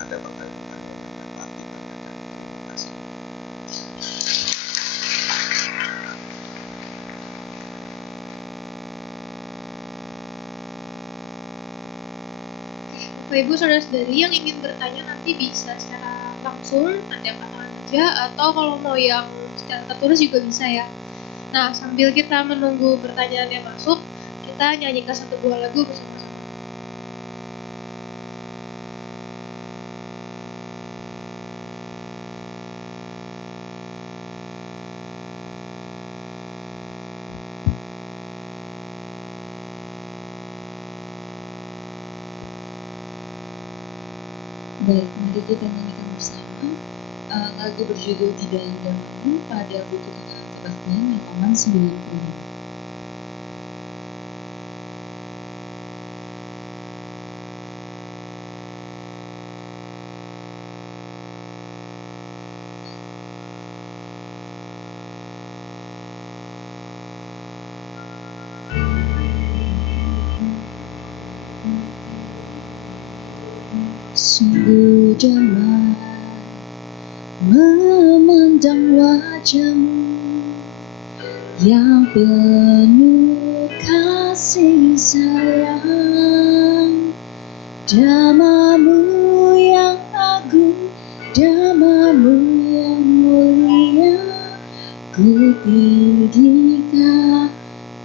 Ada pertanyaan yang dapat ditanyakan. Terima kasih. Bapak Ibu saudara-saudari yang ingin bertanya nanti bisa secara langsung, nanti angkat tangan aja, atau kalau mau yang secara tertulis juga bisa ya. Nah, sambil kita menunggu pertanyaan yang masuk, kita nyanyikan satu buah lagu bersama-sama. Baik, mari kita nyanyikan bersama lagu berjudul Di Dalam Dhammaku pada buku Kenangan Kebaktian halaman 95. Sungguh jalan memandang wajahmu yang penuh kasih sayang, Dhammamu yang agung, Dhammamu yang mulia, ku tinggikan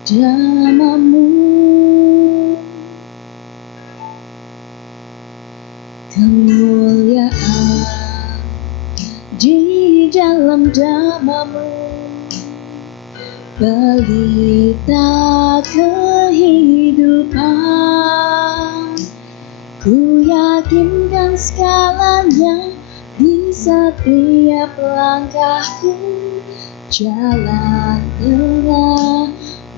Dhammamu. Kemuliaan di dalam Dhammamu, pelita kehidupan, ku yakinkan segalanya di setiap langkahku, jalan terang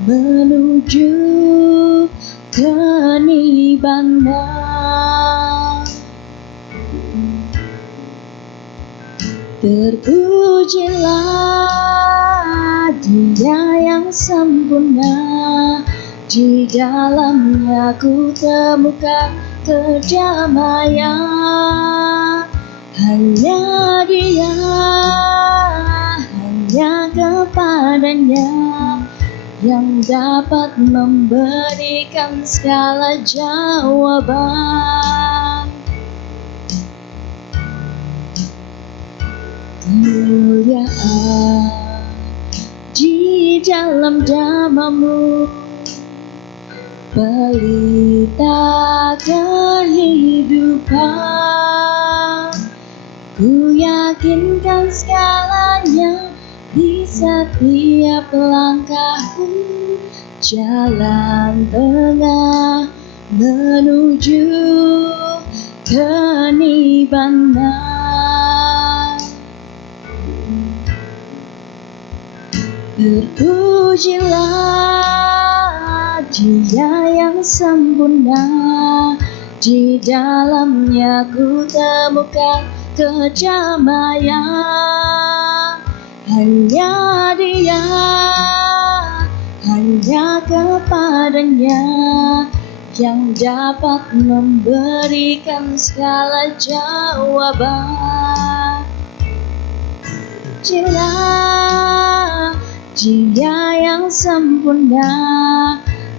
menuju kenibbana. Terpujilah Dia yang sempurna, di dalamnya ku temukan kedamaian. Hanya Dia, hanya kepadanya yang dapat memberikan segala jawaban. Kemuliaan di dalam namamu, pelita kehidupan. Ku yakinkan segalanya di setiap langkahku, jalan tengah menuju kenibanan. Terpujilah Dia yang sempurna, di dalamnya ku temukan kedamaian. Hanya Dia, hanya kepadanya yang dapat memberikan segala jawaban. Terpujilah Dia yang sempurna,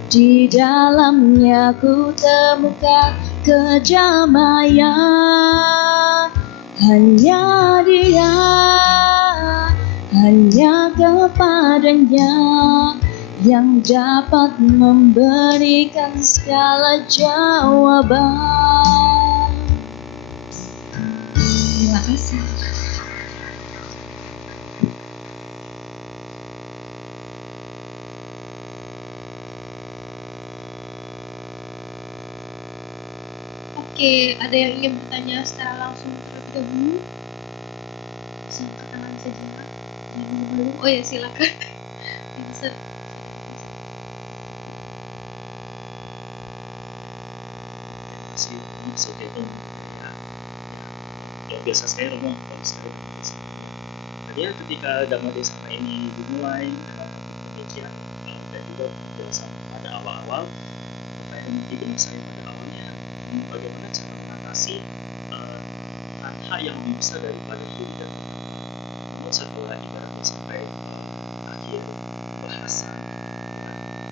di dalamnya ku temukan kedamaian. Hanya Dia, hanya kepadanya yang dapat memberikan segala jawaban. Terima kasih. Oke, ada yang ingin bertanya secara langsung terlebih dahulu? Bisa angkat tangan saja. Jangan malu. Oh ya, silakan. Bisa. Masih kayak itu ya biasa saya ngomong kalau sekali tadinya ketika Dhamma Desana ini dimulai dengan demikian dan juga penjelasan pada awal-awal pertanyaan yang menjadi benak saya pada awalnya bagaimana cara mengatasi tanha yang lebih besar daripada diri dan namun setelah ibaratnya sampai akhir bahasan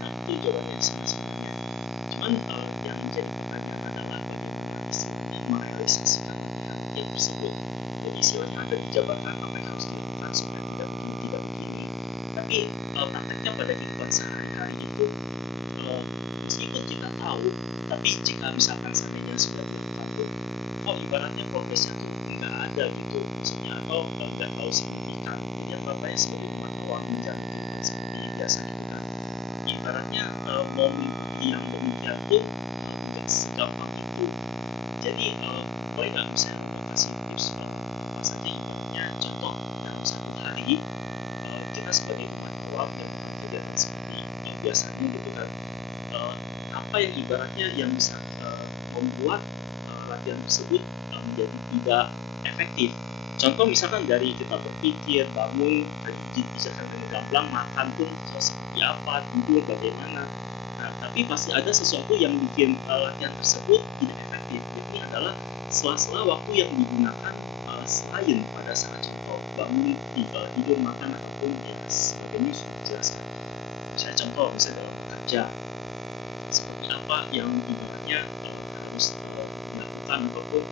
nah itu jawabannya di sana sebenarnya cuman yang menjadi pertanyaan adalah bagaimana istilahnya merealisasikan yang tersebut. Jadi istilahnya ada di jabatan apa yang harus dilakukan supaya tidak begini. Tapi prakteknya pada kehidupan sehari-hari itu meskipun kita tahu, tapi jika misalkan seandainya sudah berlaku, ibaratnya progresnya tuh nggak ada gitu, maksudnya atau nggak tahu signifikan. Jadi apa-apa yang sebagai umat awam menjalani kehidupan seperti biasa itu kan, ibaratnya mau mengikuti yang demikian tuh nggak segampang itu. Jadi boleh nggak misalnya kasih tips apa saja ibaratnya contoh dalam satu hari kita sebagai umat awam yang kegiatan seperti biasanya gitu kan apa yang ibaratnya yang bisa membuat latihan tersebut menjadi tidak efektif. Contoh misalkan dari kita berpikir, bangun, bicarakan dengan gamblang, makan pun seperti apa, tidur bagaimana. Nah, tapi pasti ada sesuatu yang bikin latihan tersebut tidak efektif. Ini adalah sela-sela waktu yang digunakan selain pada saat contoh bangun, tidur, makan ataupun ya sebagainya sudah dijelaskan. Misalnya contoh, misalnya dalam bekerja, seperti apa yang ibaratnya harus dilakukan ataupun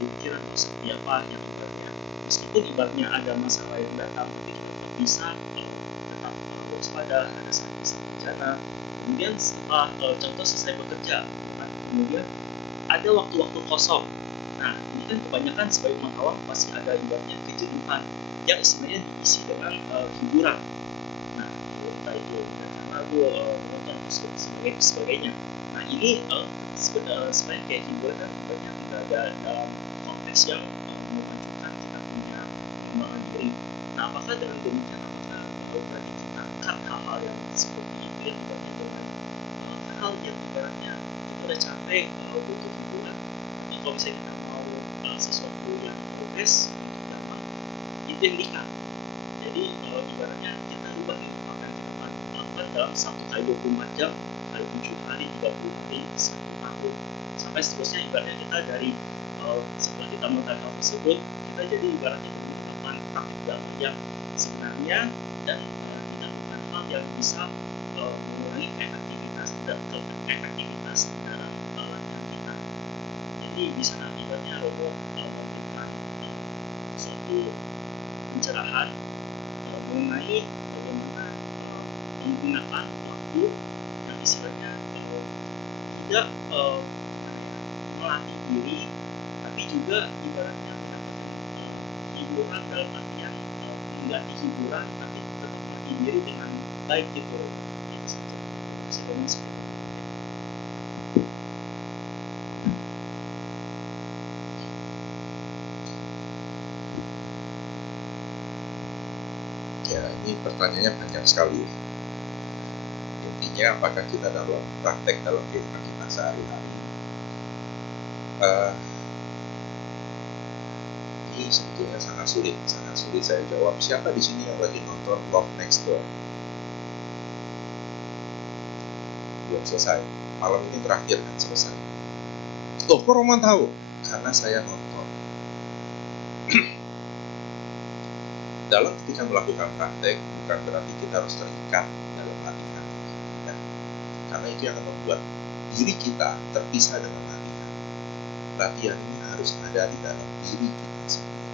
pikiran atau seperti apa yang ibaratnya meskipun ibaratnya ada masalah yang datang tapi kita tetap bisa tetap waspada ada saat bencana. Kemudian setelah contoh selesai bekerja kan, kemudian ada waktu-waktu kosong. Nah ini kan kebanyakan sebagai umat awam pasti ada ibaratnya kejenuhan yang istilahnya diisi dengan hiburan. Nah entah itu mendengar lagu, menonton sebagainya. Nah ini sebenarnya kayak hiburan kan banyak tidak ada dalam konteks yang memajukan kita punya pengembangan diri. Nah apakah dengan demikian apakah berarti kita cut hal-hal yang seperti itu yang ibaratnya dengan hal yang ibaratnya kita udah capek butuh hiburan, tapi kalau misalnya kita mau sesuatu yang progres untuk dapat itu yang di-cut. Jadi ibaratnya kita rubah nih apa yang kita lakukan dalam 1 kali 24 jam sampai 7 hari, 30 hari, 1 tahun, sampai seterusnya. Ibaratnya kita dari setelah kita melakukan hal tersebut, kita jadi ibaratnya melakukan praktik agama yang sebenarnya dan tidak bukan hal yang bisa mengurangi efektivitas dalam latihan kita. Jadi di sana ibaratnya Romo memberikan suatu pencerahan mengenai bagaimana menggunakan waktu yang istilahnya tidak melatih diri, tapi juga ibaratnya mendapatkan hiburan dalam artian enggak hiburan, tapi tetap melatih diri dengan baik gitu. Itu saja. Terima kasih. Ya, ini pertanyaannya panjang sekali. Intinya, apakah kita dalam praktek dalam kehidupan kita sehari-hari? Ini sebetulnya sangat sulit saya jawab. Siapa di sini yang lagi nonton Love Next Door? Belum selesai. Malam ini terakhir kan selesai. Loh, kok Roman tahu? Karena saya nonton. Dalam ketika melakukan praktek, bukan berarti kita harus terikat dalam latihan. Ya. Karena itu yang akan membuat diri kita terpisah dengan latihan. Latihan ini harus ada di dalam diri kita sendiri.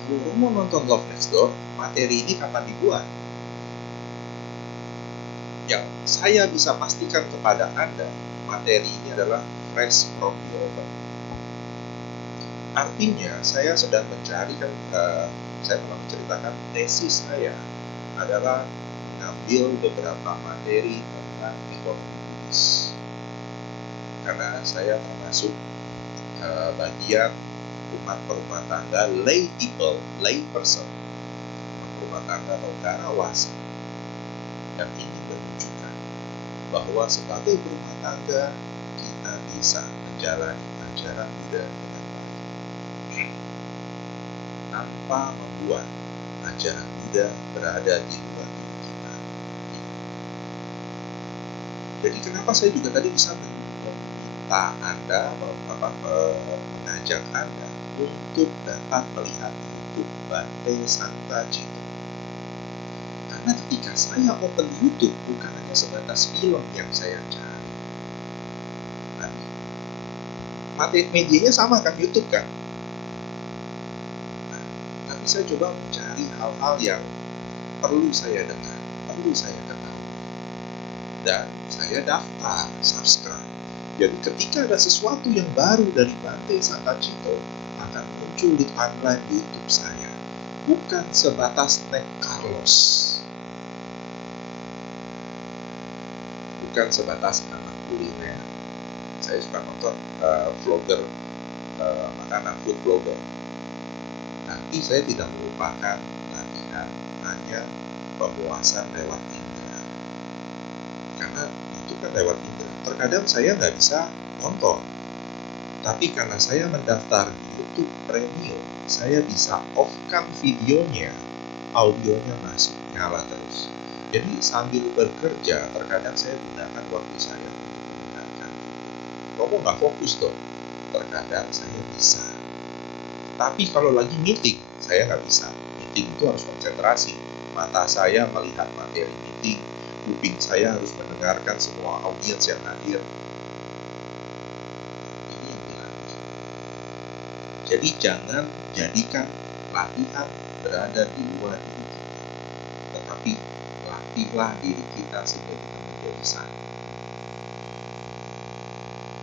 Kalau Romo nonton Love Next Door, materi ini kapan dibuat? Yang saya bisa pastikan kepada Anda, materi ini adalah fresh from the oven. Artinya, saya sedang mencari saya pernah menceritakan tesis saya adalah mengambil beberapa materi tentang ekonomi Buddhis. Karena saya termasuk bagian umat berumah tangga, lay person, rumah tangga atau karawasa, dan ini menunjukkan bahwa sebagai berumah tangga kita bisa menjalani ajaran Buddha dengan baik tanpa membuat ajaran Buddha berada di luar diri kita. Jadi kenapa saya juga tadi bisa meminta Anda, mengajak Anda untuk dapat melihat YouTube Bante Santa Cito. Karena ketika saya open YouTube, bukan hanya sebatas film yang saya cari. Nah, medianya sama kan, YouTube kan? Nah, tapi saya coba mencari hal-hal yang perlu saya dengar, perlu saya ketahui. Dan saya daftar, subscribe. Jadi ketika ada sesuatu yang baru dari Bante Santa Cito, akan muncul di timeline YouTube saya. Bukan sebatas Nek Carlos. Bukan sebatas anak kuliner. Saya suka nonton vlogger, makanan, food vlogger. Tapi saya tidak melupakan latihan hanya pemuasan lewat indera. Karena itu kan lewat indera. Terkadang saya nggak bisa nonton. Tapi karena saya mendaftar di YouTube Premium, saya bisa off-kan videonya, audionya masuk, nyala terus. Jadi sambil bekerja, terkadang saya gunakan waktu saya untuk mendengarkan. Romo nggak fokus dong. Terkadang saya bisa. Tapi kalau lagi meeting, saya nggak bisa. Meeting itu harus konsentrasi. Mata saya melihat materi meeting, kuping saya harus mendengarkan semua audiens yang hadir. Ini yang dilatih. Jadi jangan jadikan latihan berada di luar diri kita. Tetapi latihlah diri kita sehingga kita menjadi satu.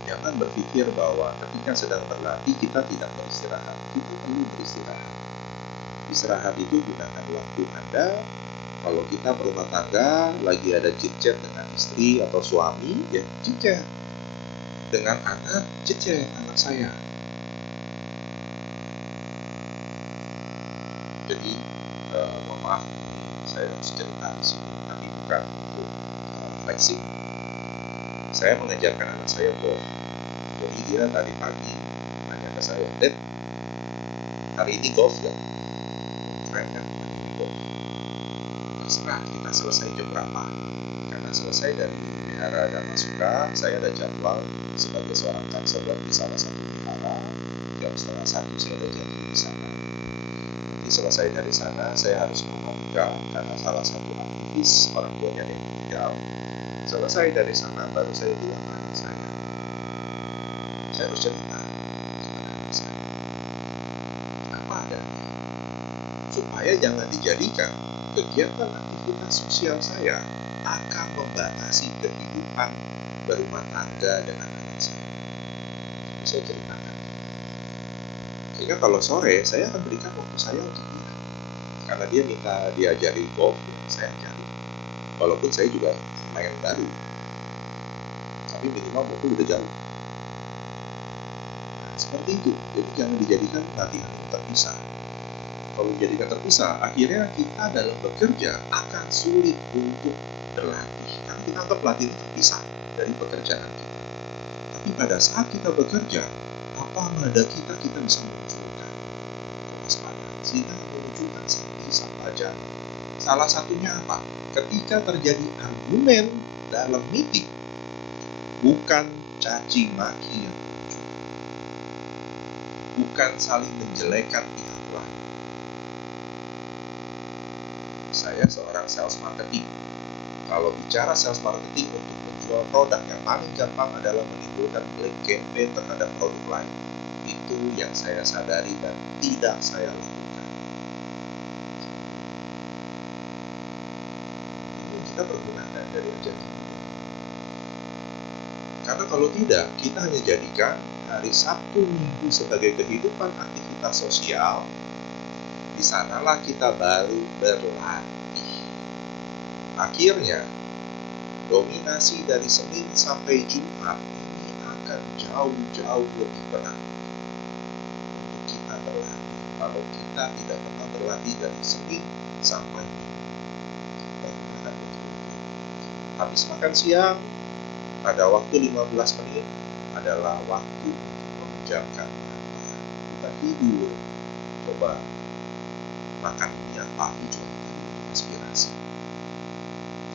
Jangan berpikir bahwa ketika sedang berlatih kita tidak beristirahat. Kita perlu beristirahat. Istirahat itu gunakan waktu Anda. Kalau kita berumah tangga, lagi ada chit-chat dengan istri atau suami, ya chit-chat. Dengan anak, chit-chat anak saya. Jadi, mohon maaf, saya harus cerita di sini, tapi bukan untuk flexing. Saya mengajarkan anak saya golf. Jadi dia tadi pagi nanya ke saya, Dad, hari ini golf ya? Keren kan hari ini golf? Terserah kita selesai jam berapa. Karena selesai dari Wihara Dhamasuka, saya ada jadwal sebagai seorang konselor di salah satu wihara. Jam 12:30 saya ada janji di sana. Nanti selesai dari sana, saya harus memaafkan karena salah satu aktivis orang tuanya yang meninggal. Selesai dari sana, baru saya bilang ke anak saya harus cerita kepada anak saya apa adanya, supaya jangan dijadikan kegiatan aktivitas sosial saya akan membatasi kehidupan berumah tangga dengan anak saya. Saya ceritakan. Sehingga kalau sore, saya akan berikan waktu saya untuk dia. Karena dia minta diajari golf, saya ajari. Walaupun saya juga main baru. Tapi minimal waktu udah jauh. Nah, seperti itu. Jadi jangan dijadikan latihan yang terpisah. Kalau dijadikan terpisah, akhirnya kita dalam bekerja akan sulit untuk berlatih. Karena kita anggap latihan terpisah dari pekerjaan kita. Tapi pada saat kita bekerja, apa nada kita bisa menunjukkan kewaspadaan, sehingga menunjukkan sang pelajar. Salah satunya apa? Ketika terjadi argumen dalam meeting, bukan caci maki yang muncul, bukan saling menjelekkan pihak lain. Saya seorang sales marketing. Kalau bicara sales marketing untuk menjual produk, yang paling gampang adalah menimbulkan black campaign terhadap produk lain. Itu yang saya sadari dan tidak saya lakukan. Ini kita pergunakan dari ajar hidup. Karena kalau tidak, kita hanya jadikan hari Sabtu Minggu sebagai kehidupan aktivitas sosial. Di sanalah kita baru berlatih. Akhirnya, dominasi dari Senin sampai Jumat ini akan jauh lebih berat untuk kita berlatih. Kalau kita tidak pernah berlatih dari Senin sampai Minggu, bagaimana betul? Habis makan siang, pada waktu 15 menit adalah waktu untuk memejamkan mata. Bukan tidur. Coba makan minyak pagi, coba untuk aspirasi.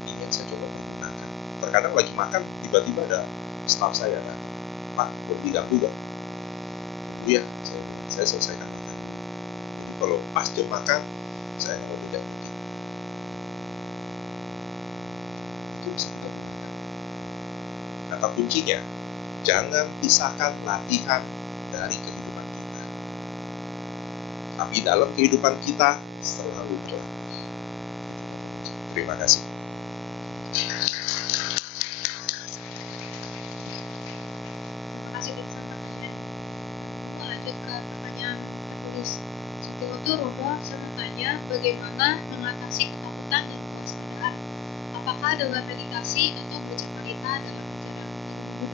Ini yang saya coba menggunakan. Terkadang lagi makan, tiba-tiba ada staff saya kan, Pak, boleh diganggu gak? Iya, saya selesaikan makan. Jadi kalau pas jam makan, saya nggak mau tidak mungkin. Itu bisa kita gunakan. Kata kuncinya, jangan pisahkan latihan dari kehidupan kita. Tapi dalam kehidupan kita selalu berlatih. Terima kasih. Terima kasih atas pertanyaannya. Aku lanjut ke pertanyaan penulis. Waktu Roba, saya mau tanya bagaimana mengatasi ketakutan dan kewaspadaan. Apakah dengan meditasi atau baca cerita dalam perjalanan hidup?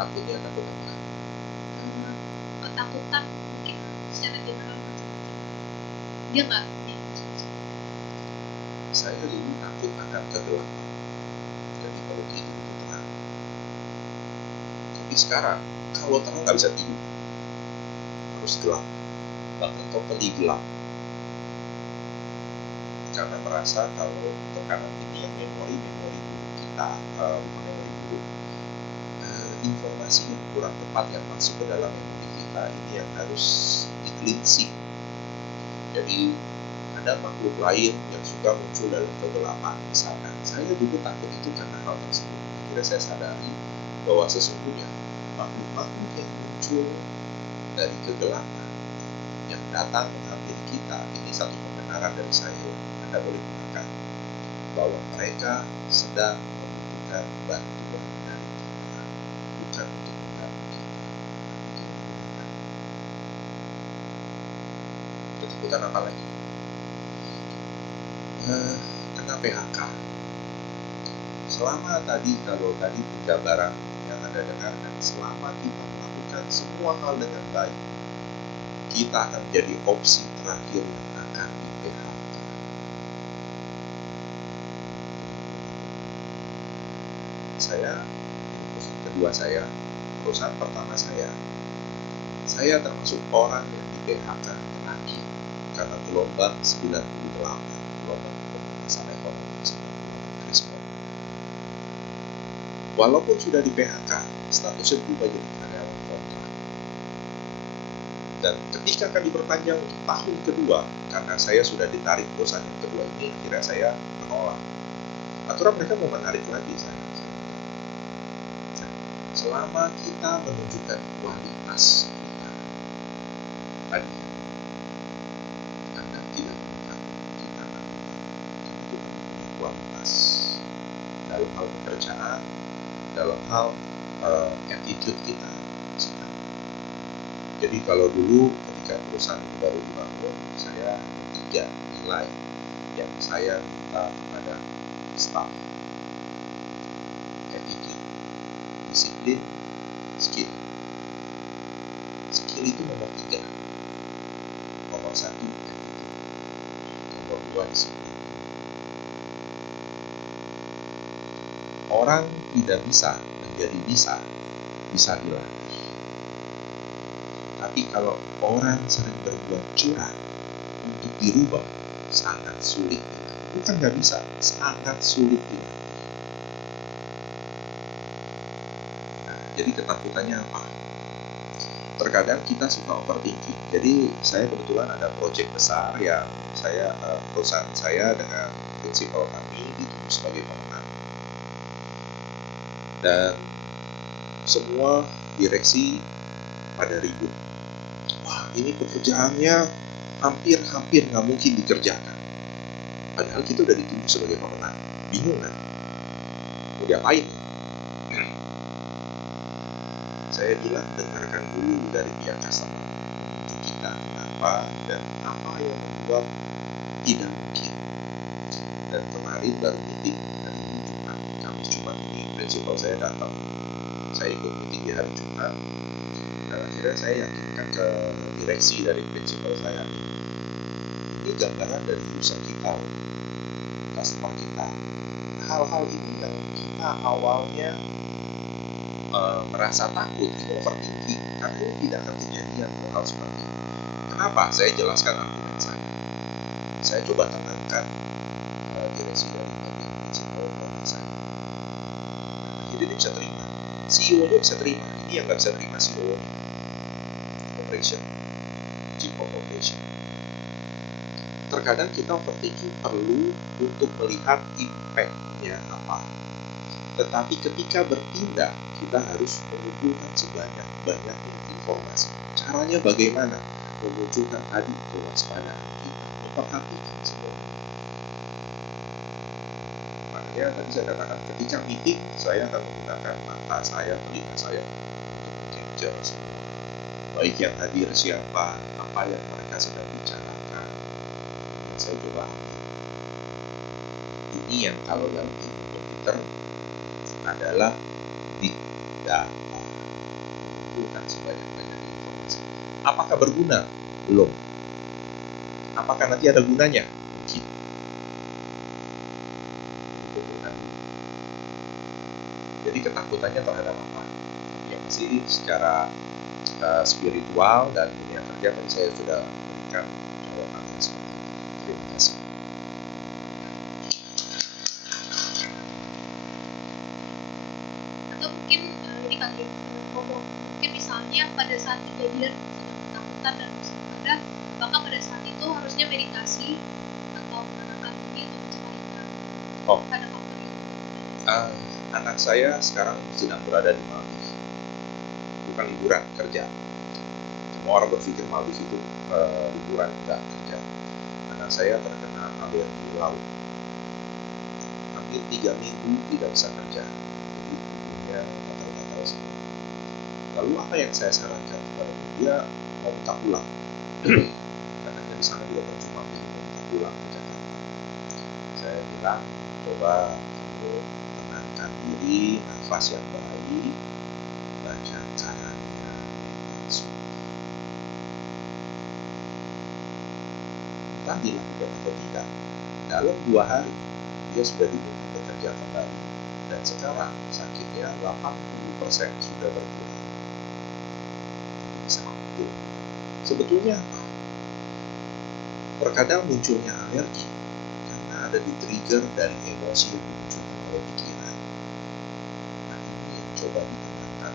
Takutnya takut apa? Ketakutan mungkin secara general macam-macam. Dia nggak punya Saya dulu takut akan kegelapan. Jadi kalau tidur itu terang. Tapi sekarang, kalau terang nggak bisa tidur. Harus gelap. Bahkan totally gelap. Karena merasa kalau tekanan ini yang memori buruk kita, memori buruk, informasi yang kurang tepat yang masuk ke dalam memori kita ini yang harus di-cleansing. Jadi ada makhluk lain yang suka muncul dalam kegelapan. Misalkan saya dulu takut itu karena hal tersebut. Akhirnya saya sadari bahwa sesungguhnya makhluk-makhluk yang muncul dari kegelapan yang datang menghampiri kita, ini satu pembenaran dari saya. Anda boleh gunakan bahwa mereka sedang membutuhkan bantuan dari kita, bukan untuk mengganggu kita. Ketakutan apa lagi? Kena PHK. Selama tadi, kalau tadi penjabaran yang Anda dengarkan, selama kita melakukan semua hal dengan baik, kita akan menjadi opsi terakhir yang akan di PHK. Saya, ini perusahaan kedua saya, perusahaan pertama saya termasuk orang yang di PHK terakhir karena gelombang 98, gelombang masalah ekonomi, krisis. Walaupun sudah di PHK, statusnya berubah jadi karyawan kontrak. Dan ketika akan diperpanjang untuk tahun kedua, karena saya sudah ditarik perusahaan yang kedua ini, akhirnya saya menolak. Aturan mereka mau menarik lagi saya. Nah, selama kita menunjukkan kualitas kita, tadi Anda tidak menekan, kita akan menekan. Karena kita punya kualitas dalam hal pekerjaan, dalam hal attitude kita. Jadi kalau dulu ketika perusahaan ini baru dibangun, saya ada 3 nilai yang saya minta kepada staff: attitude, disiplin, skill. Skill itu nomor 3. Nomor 1 attitude, nomor 2 disiplin. Orang tidak bisa menjadi bisa dilatih. Tapi kalau orang sering berbuat curang untuk dirubah, sangat sulit. Bukan nggak bisa, sangat sulit. Nah, jadi ketakutannya apa? Terkadang kita suka overthinking. Jadi saya kebetulan ada proyek besar yang perusahaan saya dengan prinsipal kami dituduh sebagai pemenang. Dan semua direksi pada ribut. Wah, ini pekerjaannya hampir nggak mungkin dikerjakan. Padahal kita udah dituduh sebagai pemenang. Bingung kan? Mau diapain? Saya bilang dengarkan dulu dari pihak customer untuk kita kenapa dan apa yang membuat tidak mungkin. Dan kemarin baru meeting hari Jumat, Kamis Jumat ini prinsipal saya datang. Saya ikut meeting di hari Jumat. Dan akhirnya saya yakinkan ke direksi dari prinsipal saya, ini gambaran dari user kita, customer kita. Hal-hal ini yang kita awalnya merasa takut, itu overthinking, karena ini tidak akan kejadian hal seperti ini. Kenapa? Saya jelaskan argumen saya. Saya coba tenangkan direksi dari bagian prinsipal saya. Akhirnya dia bisa terima. CEO-nya bisa terima. Ini yang nggak bisa terima CEO-nya. Chief of Operation. Terkadang kita overthinking perlu untuk melihat impact-nya apa. Tetapi ketika bertindak, kita harus mengumpulkan sebanyak-banyaknya informasi. Caranya bagaimana? Memunculkan tadi kewaspadaan kita, memperhatikan semuanya. Makanya tadi saya katakan ketika meeting, saya akan menggunakan mata saya, telinga saya untuk capture semua. Baik yang hadir siapa, apa yang mereka sedang bicarakan, yang saya coba ambil. Ini yang kalau dalam ilmu komputer adalah big data, mengumpulkan sebanyak-banyaknya informasi. Apakah berguna? Belum. Apakah nanti ada gunanya? Mungkin. Jadi ketakutannya terhadap apa? Ya masih secara spiritual dan dunia kerja kan saya sudah memberikan jawabannya seperti itu. Terima kasih. Atau mungkin ini kali ngomong, mungkin misalnya pada saat kejadian sedang ketakutan dan waspada, apakah pada saat itu harusnya meditasi atau menenangkan diri atau baca Al-Quran? Pada faktor itu. Anak saya sekarang sedang berada di Maldives. Bukan liburan, kerja. Semua orang berpikir Maldives itu liburan, enggak, kerja. Anak saya terkena alergi laut. Hampir 3 minggu tidak bisa kerja. Jadi tubuhnya gatal-gatal semua. Lalu apa yang saya sarankan kepada dia? Mau minta pulang. Katanya di sana juga percuma, mau minta pulang ke Jakarta. Saya bilang, coba kamu tenangkan diri, nafas yang baik, baca caranya langsung. Entah dilakukan atau tidak, dalam 2 hari dia sudah dimulai bekerja kembali dan sekarang sakitnya 80% sudah berkurang. Bisa betul. Sebetulnya apa? Terkadang munculnya alergi karena ada di trigger dari emosi yang dimunculkan oleh pikiran. Nah, coba ditanyakan.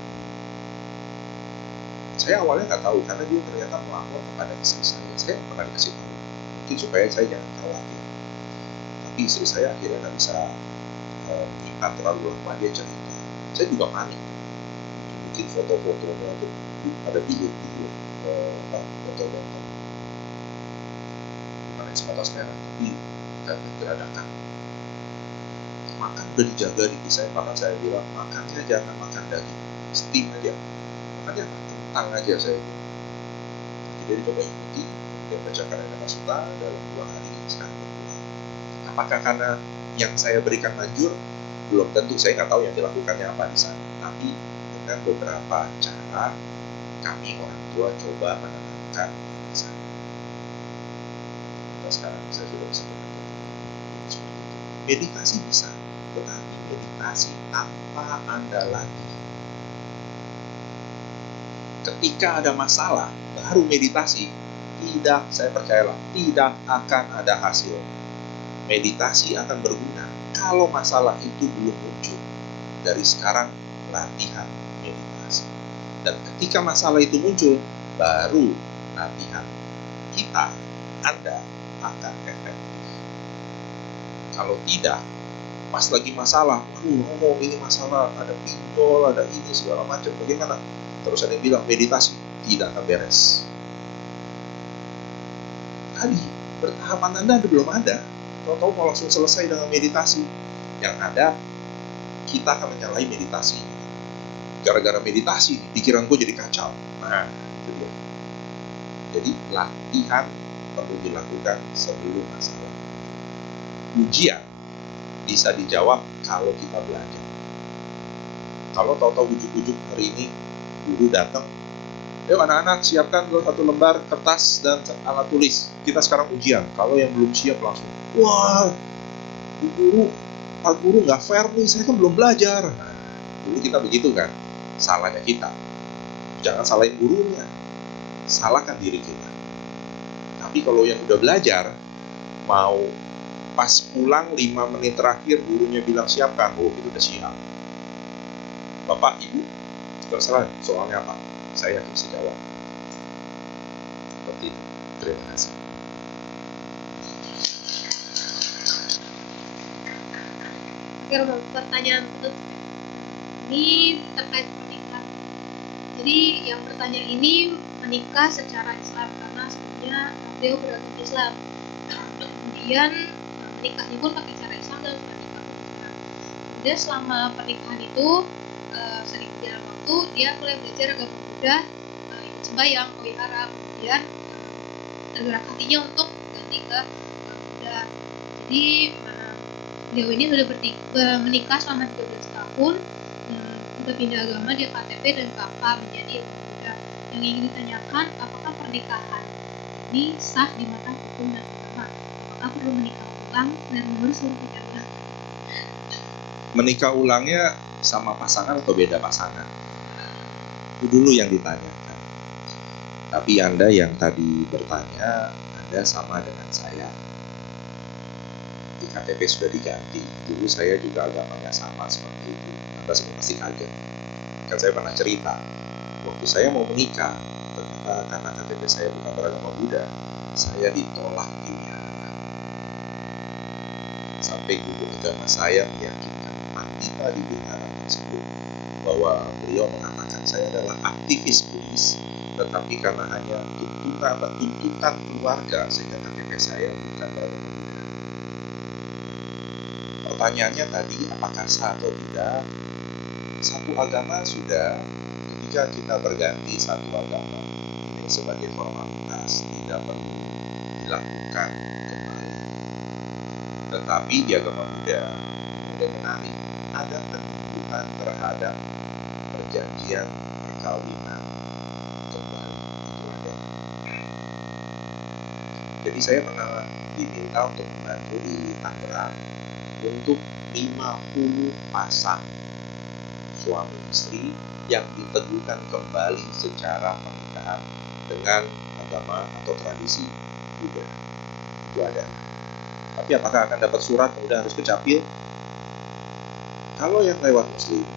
Saya awalnya nggak tahu karena dia ternyata melapor kepada istri saya. Saya nggak pernah dikasih tahu, mungkin supaya saya jangan khawatir. Tapi istri saya akhirnya nggak bisa menyimpan terlalu lama, dia cerita. Saya juga panik. Mungkin foto-fotonya tuh ada video foto-foto bukan sebatas merah, tapi geradakan. Makan udah dijaga di saya, maka saya bilang makannya jangan makan daging, steam aja, makannya kentang aja saya bilang. Jadi coba ikuti, dia bacakan kata suta dalam 2 hari sekarang berpulang. Apakah karena yang saya berikan manjur? Belum tentu, saya nggak tahu yang dilakukannya apa di sana. Tapi dengan beberapa cara kami orang tua coba menenangkan sana. Sekarang saya sudah bisa bekerja. Meditasi bisa, tetapi meditasi tanpa Anda latih. Ketika ada masalah, baru meditasi. Tidak, saya percayalah, tidak akan ada hasil. Meditasi akan berguna kalau masalah itu belum muncul. Dari sekarang, latihan meditasi. Dan ketika masalah itu muncul, baru latihan kita, Anda, akan efektif. Kalau tidak, pas lagi masalah, ini masalah, ada pinjol, ada ini, segala macam, bagaimana? Terus ada yang bilang meditasi, tidak akan beres. Tadi, bertahapan Anda belum ada. Tahu-tahu mau langsung selesai dengan meditasi. Yang ada, kita akan menyalahi meditasi. Gara-gara meditasi, pikiran gue jadi kacau. Nah, itu dia. Jadi, latihan perlu dilakukan sebelum masalah. Ujian bisa dijawab kalau kita belajar. Kalau tahu-tahu ujuk-ujuk hari ini guru datang, ayo anak-anak siapkan 1 lembar kertas dan alat tulis, kita sekarang ujian. Kalau yang belum siap langsung, wah guru, Pak Guru nggak fair nih, saya kan belum belajar. Nah, dulu kita begitu kan, salahnya kita. Jangan salahin gurunya, salahkan diri kita. Tapi kalau yang udah belajar, mau pas pulang 5 menit terakhir gurunya bilang siapkan, oh itu udah siap. Bapak, Ibu, terserah soalnya apa, saya yang bisa jawab. Seperti itu. Terima kasih. Oke, Romo, pertanyaan penutup ini terkait pernikahan. Jadi yang bertanya ini menikah secara Islam karena sebenarnya beliau beragama Islam. Kemudian menikahnya pun pakai cara Islam dan menikah pun Islam. Kemudian selama pernikahan itu sering berjalan waktu, dia mulai belajar agama Buddha, ikut sembahyang, wihara, kemudian tergerak hatinya untuk ganti ke Buddha. Jadi beliau ini sudah menikah selama 13 tahun, sudah pindah agama, dia KTP dan kakak menjadi Buddha. Yang ingin ditanyakan, apakah pernikahan ini sah di mata hukum dan agama? Apakah perlu menikah ulang dan harus menikah ulang? Menikah ulangnya sama pasangan atau beda pasangan? Itu dulu yang ditanyakan. Tapi Anda yang tadi bertanya, Anda sama dengan saya. Di KTP sudah diganti. Dulu saya juga agamanya sama seperti itu. Anda semua pasti kaget. Kan saya pernah cerita, waktu saya mau menikah, ternyata karena KTP saya bukan beragama Buddha, saya ditolak di wihara. Sampai guru agama saya meyakinkan pandita di wihara tersebut bahwa beliau mengatakan saya adalah aktivis Buddhis, tetapi karena hanya tuntutan keluarga sehingga KTP saya bukan beragama Buddha. Pertanyaannya tadi, apakah sah atau tidak? Satu agama sudah, ketika kita berganti satu agama, ini sebagai formalitas, tidak perlu dilakukan kembali. Tetapi di agama Buddha, yang menarik, ada penyembuhan terhadap perjanjian perkawinan kembali. Itu ada. Jadi saya pernah diminta untuk membantu di Tangerang untuk 50 pasang suami istri yang diteguhkan kembali secara pernikahan dengan agama atau tradisi Buddha. Itu ada. Tapi apakah akan dapat surat kemudian harus kecapil? Kalau yang lewat Muslim,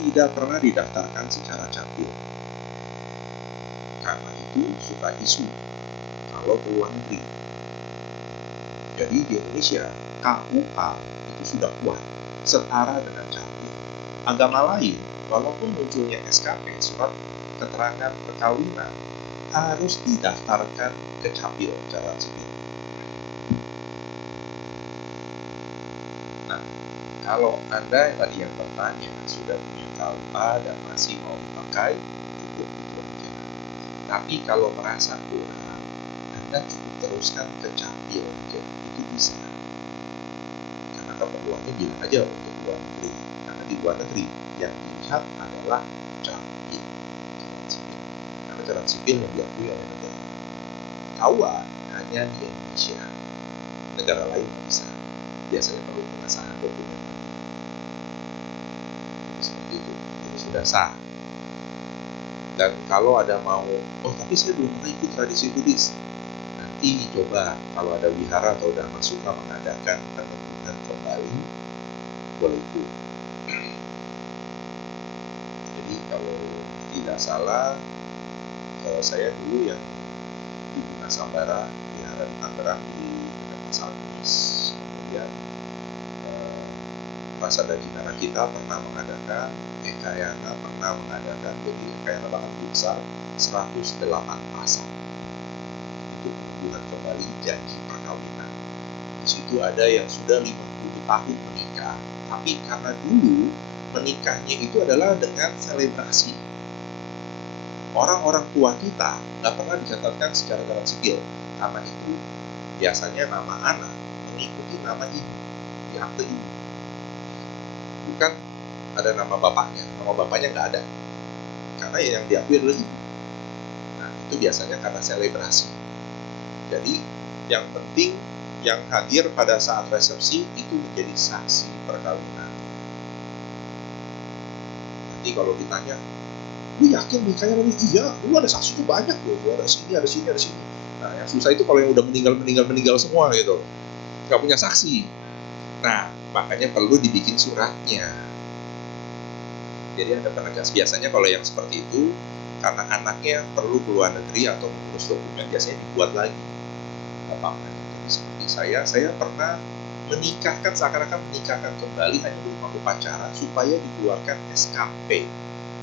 tidak pernah didaftarkan secara capil. Karena itu suka isu kalau ke luar negeri. Jadi di Indonesia, KUA itu sudah kuat, setara dengan capil. Agama lain, walaupun munculnya SKP, surat keterangan perkawinan, harus didaftarkan ke capil secara sipil. Nah, kalau Anda tadi yang bertanya sudah punya KUA dan masih mau dipakai, cukup itu aja. Tapi kalau merasa kurang, Anda cukup teruskan ke capil aja, itu bisa. Karena keperluannya bilang aja untuk luar negeri. Karena di luar negeri yang dilihat adalah capil, catatan sipil. Karena catatan sipil yang diakui oleh negara. KUA hanya di Indonesia, negara lain nggak bisa. Biasanya perlu pengesahan dokumen. Jadi seperti itu. Jadi sudah sah. Dan kalau ada mau, tapi saya belum pernah ikut tradisi Buddhis. Nanti coba kalau ada wihara atau dhamma suka mengadakan penerbitan kembali, boleh ikut. Jadi kalau tidak salah, saya dulu yang di Bina Sambara, wihara di Tangerang di dekat Pasar Kunis. Kemudian Rasa Dajinara kita pernah mengadakan, Ekayana pernah mengadakan, jadi Ekayana bahkan lebih besar, 108 pasang. Itu peneguhan kembali janji perkawinan. Di situ ada yang sudah 50 tahun menikah, tapi karena dulu menikahnya itu adalah dengan selebrasi. Orang-orang tua kita nggak pernah dicatatkan secara catatan sipil, karena itu biasanya nama anak mengikuti nama ibu di akte ibu. Bukan ada nama bapaknya nggak ada, karena yang diakui adalah ibu. Nah, itu biasanya karena selebrasi. Jadi yang penting yang hadir pada saat resepsi itu menjadi saksi perkawinan. Nanti kalau ditanya, lu yakin nikahnya nanti? Iya, lu ada saksi tuh banyak loh, lu ada sini, ada sini, ada sini. Nah, yang susah itu kalau yang udah meninggal semua gitu, nggak punya saksi. Nah, makanya perlu dibikin suratnya. Jadi ada penegas. Biasanya kalau yang seperti itu, karena anaknya perlu ke luar negeri atau mengurus dokumen, biasanya dibuat lagi. Bapaknya. Jadi seperti saya pernah menikahkan, seakan-akan menikahkan kembali hanya berupa upacara supaya dikeluarkan SKP,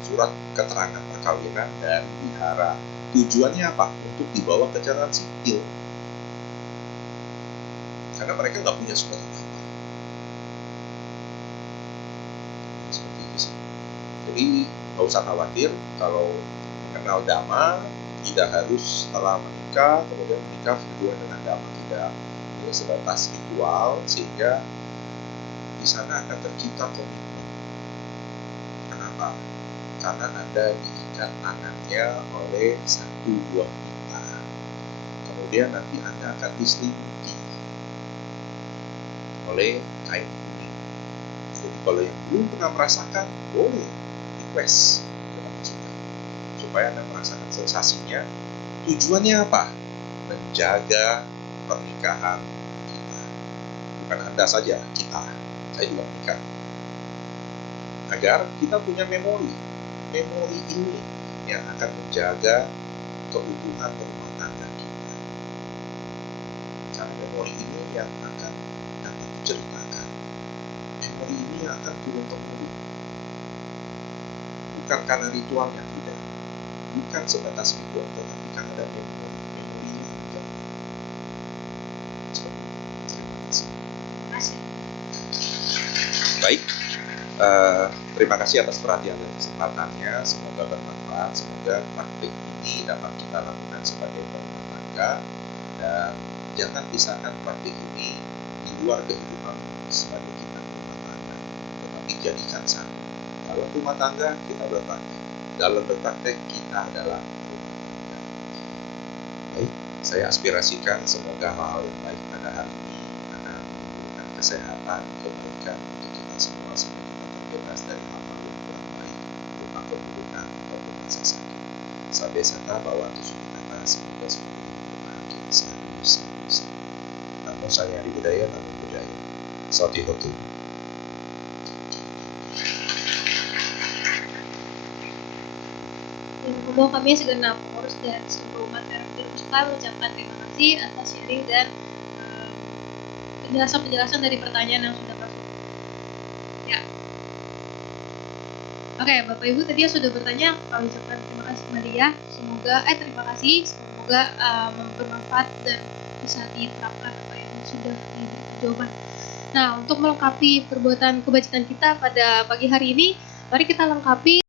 surat keterangan perkawinan dari wihara. Tujuannya apa? Untuk dibawa ke catatan sipil. Karena mereka nggak punya surat apa-apa. Seperti itu sih. Jadi nggak usah khawatir kalau mengenal dhamma, tidak harus setelah menikah kemudian menikah berdua dengan dhamma, tidak. Ini sebatas ritual, sehingga di sana akan tercipta komitmen. Kenapa? Karena Anda diikat tangannya oleh satu buah pita. Kemudian nanti Anda akan diselimuti oleh kain kuning. Jadi kalau yang belum pernah merasakan, boleh request supaya Anda merasakan sensasinya. Tujuannya apa? Menjaga pernikahan kita. Bukan Anda saja, kita. Saya juga menikah. Agar kita punya memori. Memori ini yang akan menjaga keutuhan rumah tangga kita. Karena memori ini yang akan dapat diceritakan. Memori ini yang akan turun-temurun. Bukan karena ritualnya, tidak. Bukan sebatas ritual, tetapi karena ada memorinya juga. Terima kasih. Baik, terima kasih atas perhatian dan kesempatannya. Semoga bermanfaat. Semoga praktik ini dapat kita lakukan sebagai rumah tangga, dan jangan pisahkan praktik ini di luar kehidupan sebagai kita rumah tangga, tetapi jadikan satu. Dalam rumah tangga kita berpraktik, dalam berpraktek kita adalah rumah tangga. Baik, saya aspirasikan semoga hal-hal yang baik pada hari ini akan menimbulkan kesehatan, kebaikan untuk kita semua, sehingga kita terbebas dari hal-hal yang kurang baik berupa keburukan ataupun rasa sakit. Sabda sata bahwa Tusukitata semoga semoga berbahagia selalu. Namo saya Hari Budaya, Namo Budaya. Sautihotu. Romo, kami segenap pengurus dan seluruh umat Karang Muslim mengucapkan terima kasih atas sharing dan penjelasan-penjelasan dari pertanyaan yang sudah masuk. Ya. Oke, Bapak Ibu tadi yang sudah bertanya, kami ucapkan terima kasih kembali ya. Terima kasih. Semoga bermanfaat dan bisa diterapkan apa yang sudah diberikan jawaban. Nah, untuk melengkapi perbuatan kebajikan kita pada pagi hari ini, mari kita lengkapi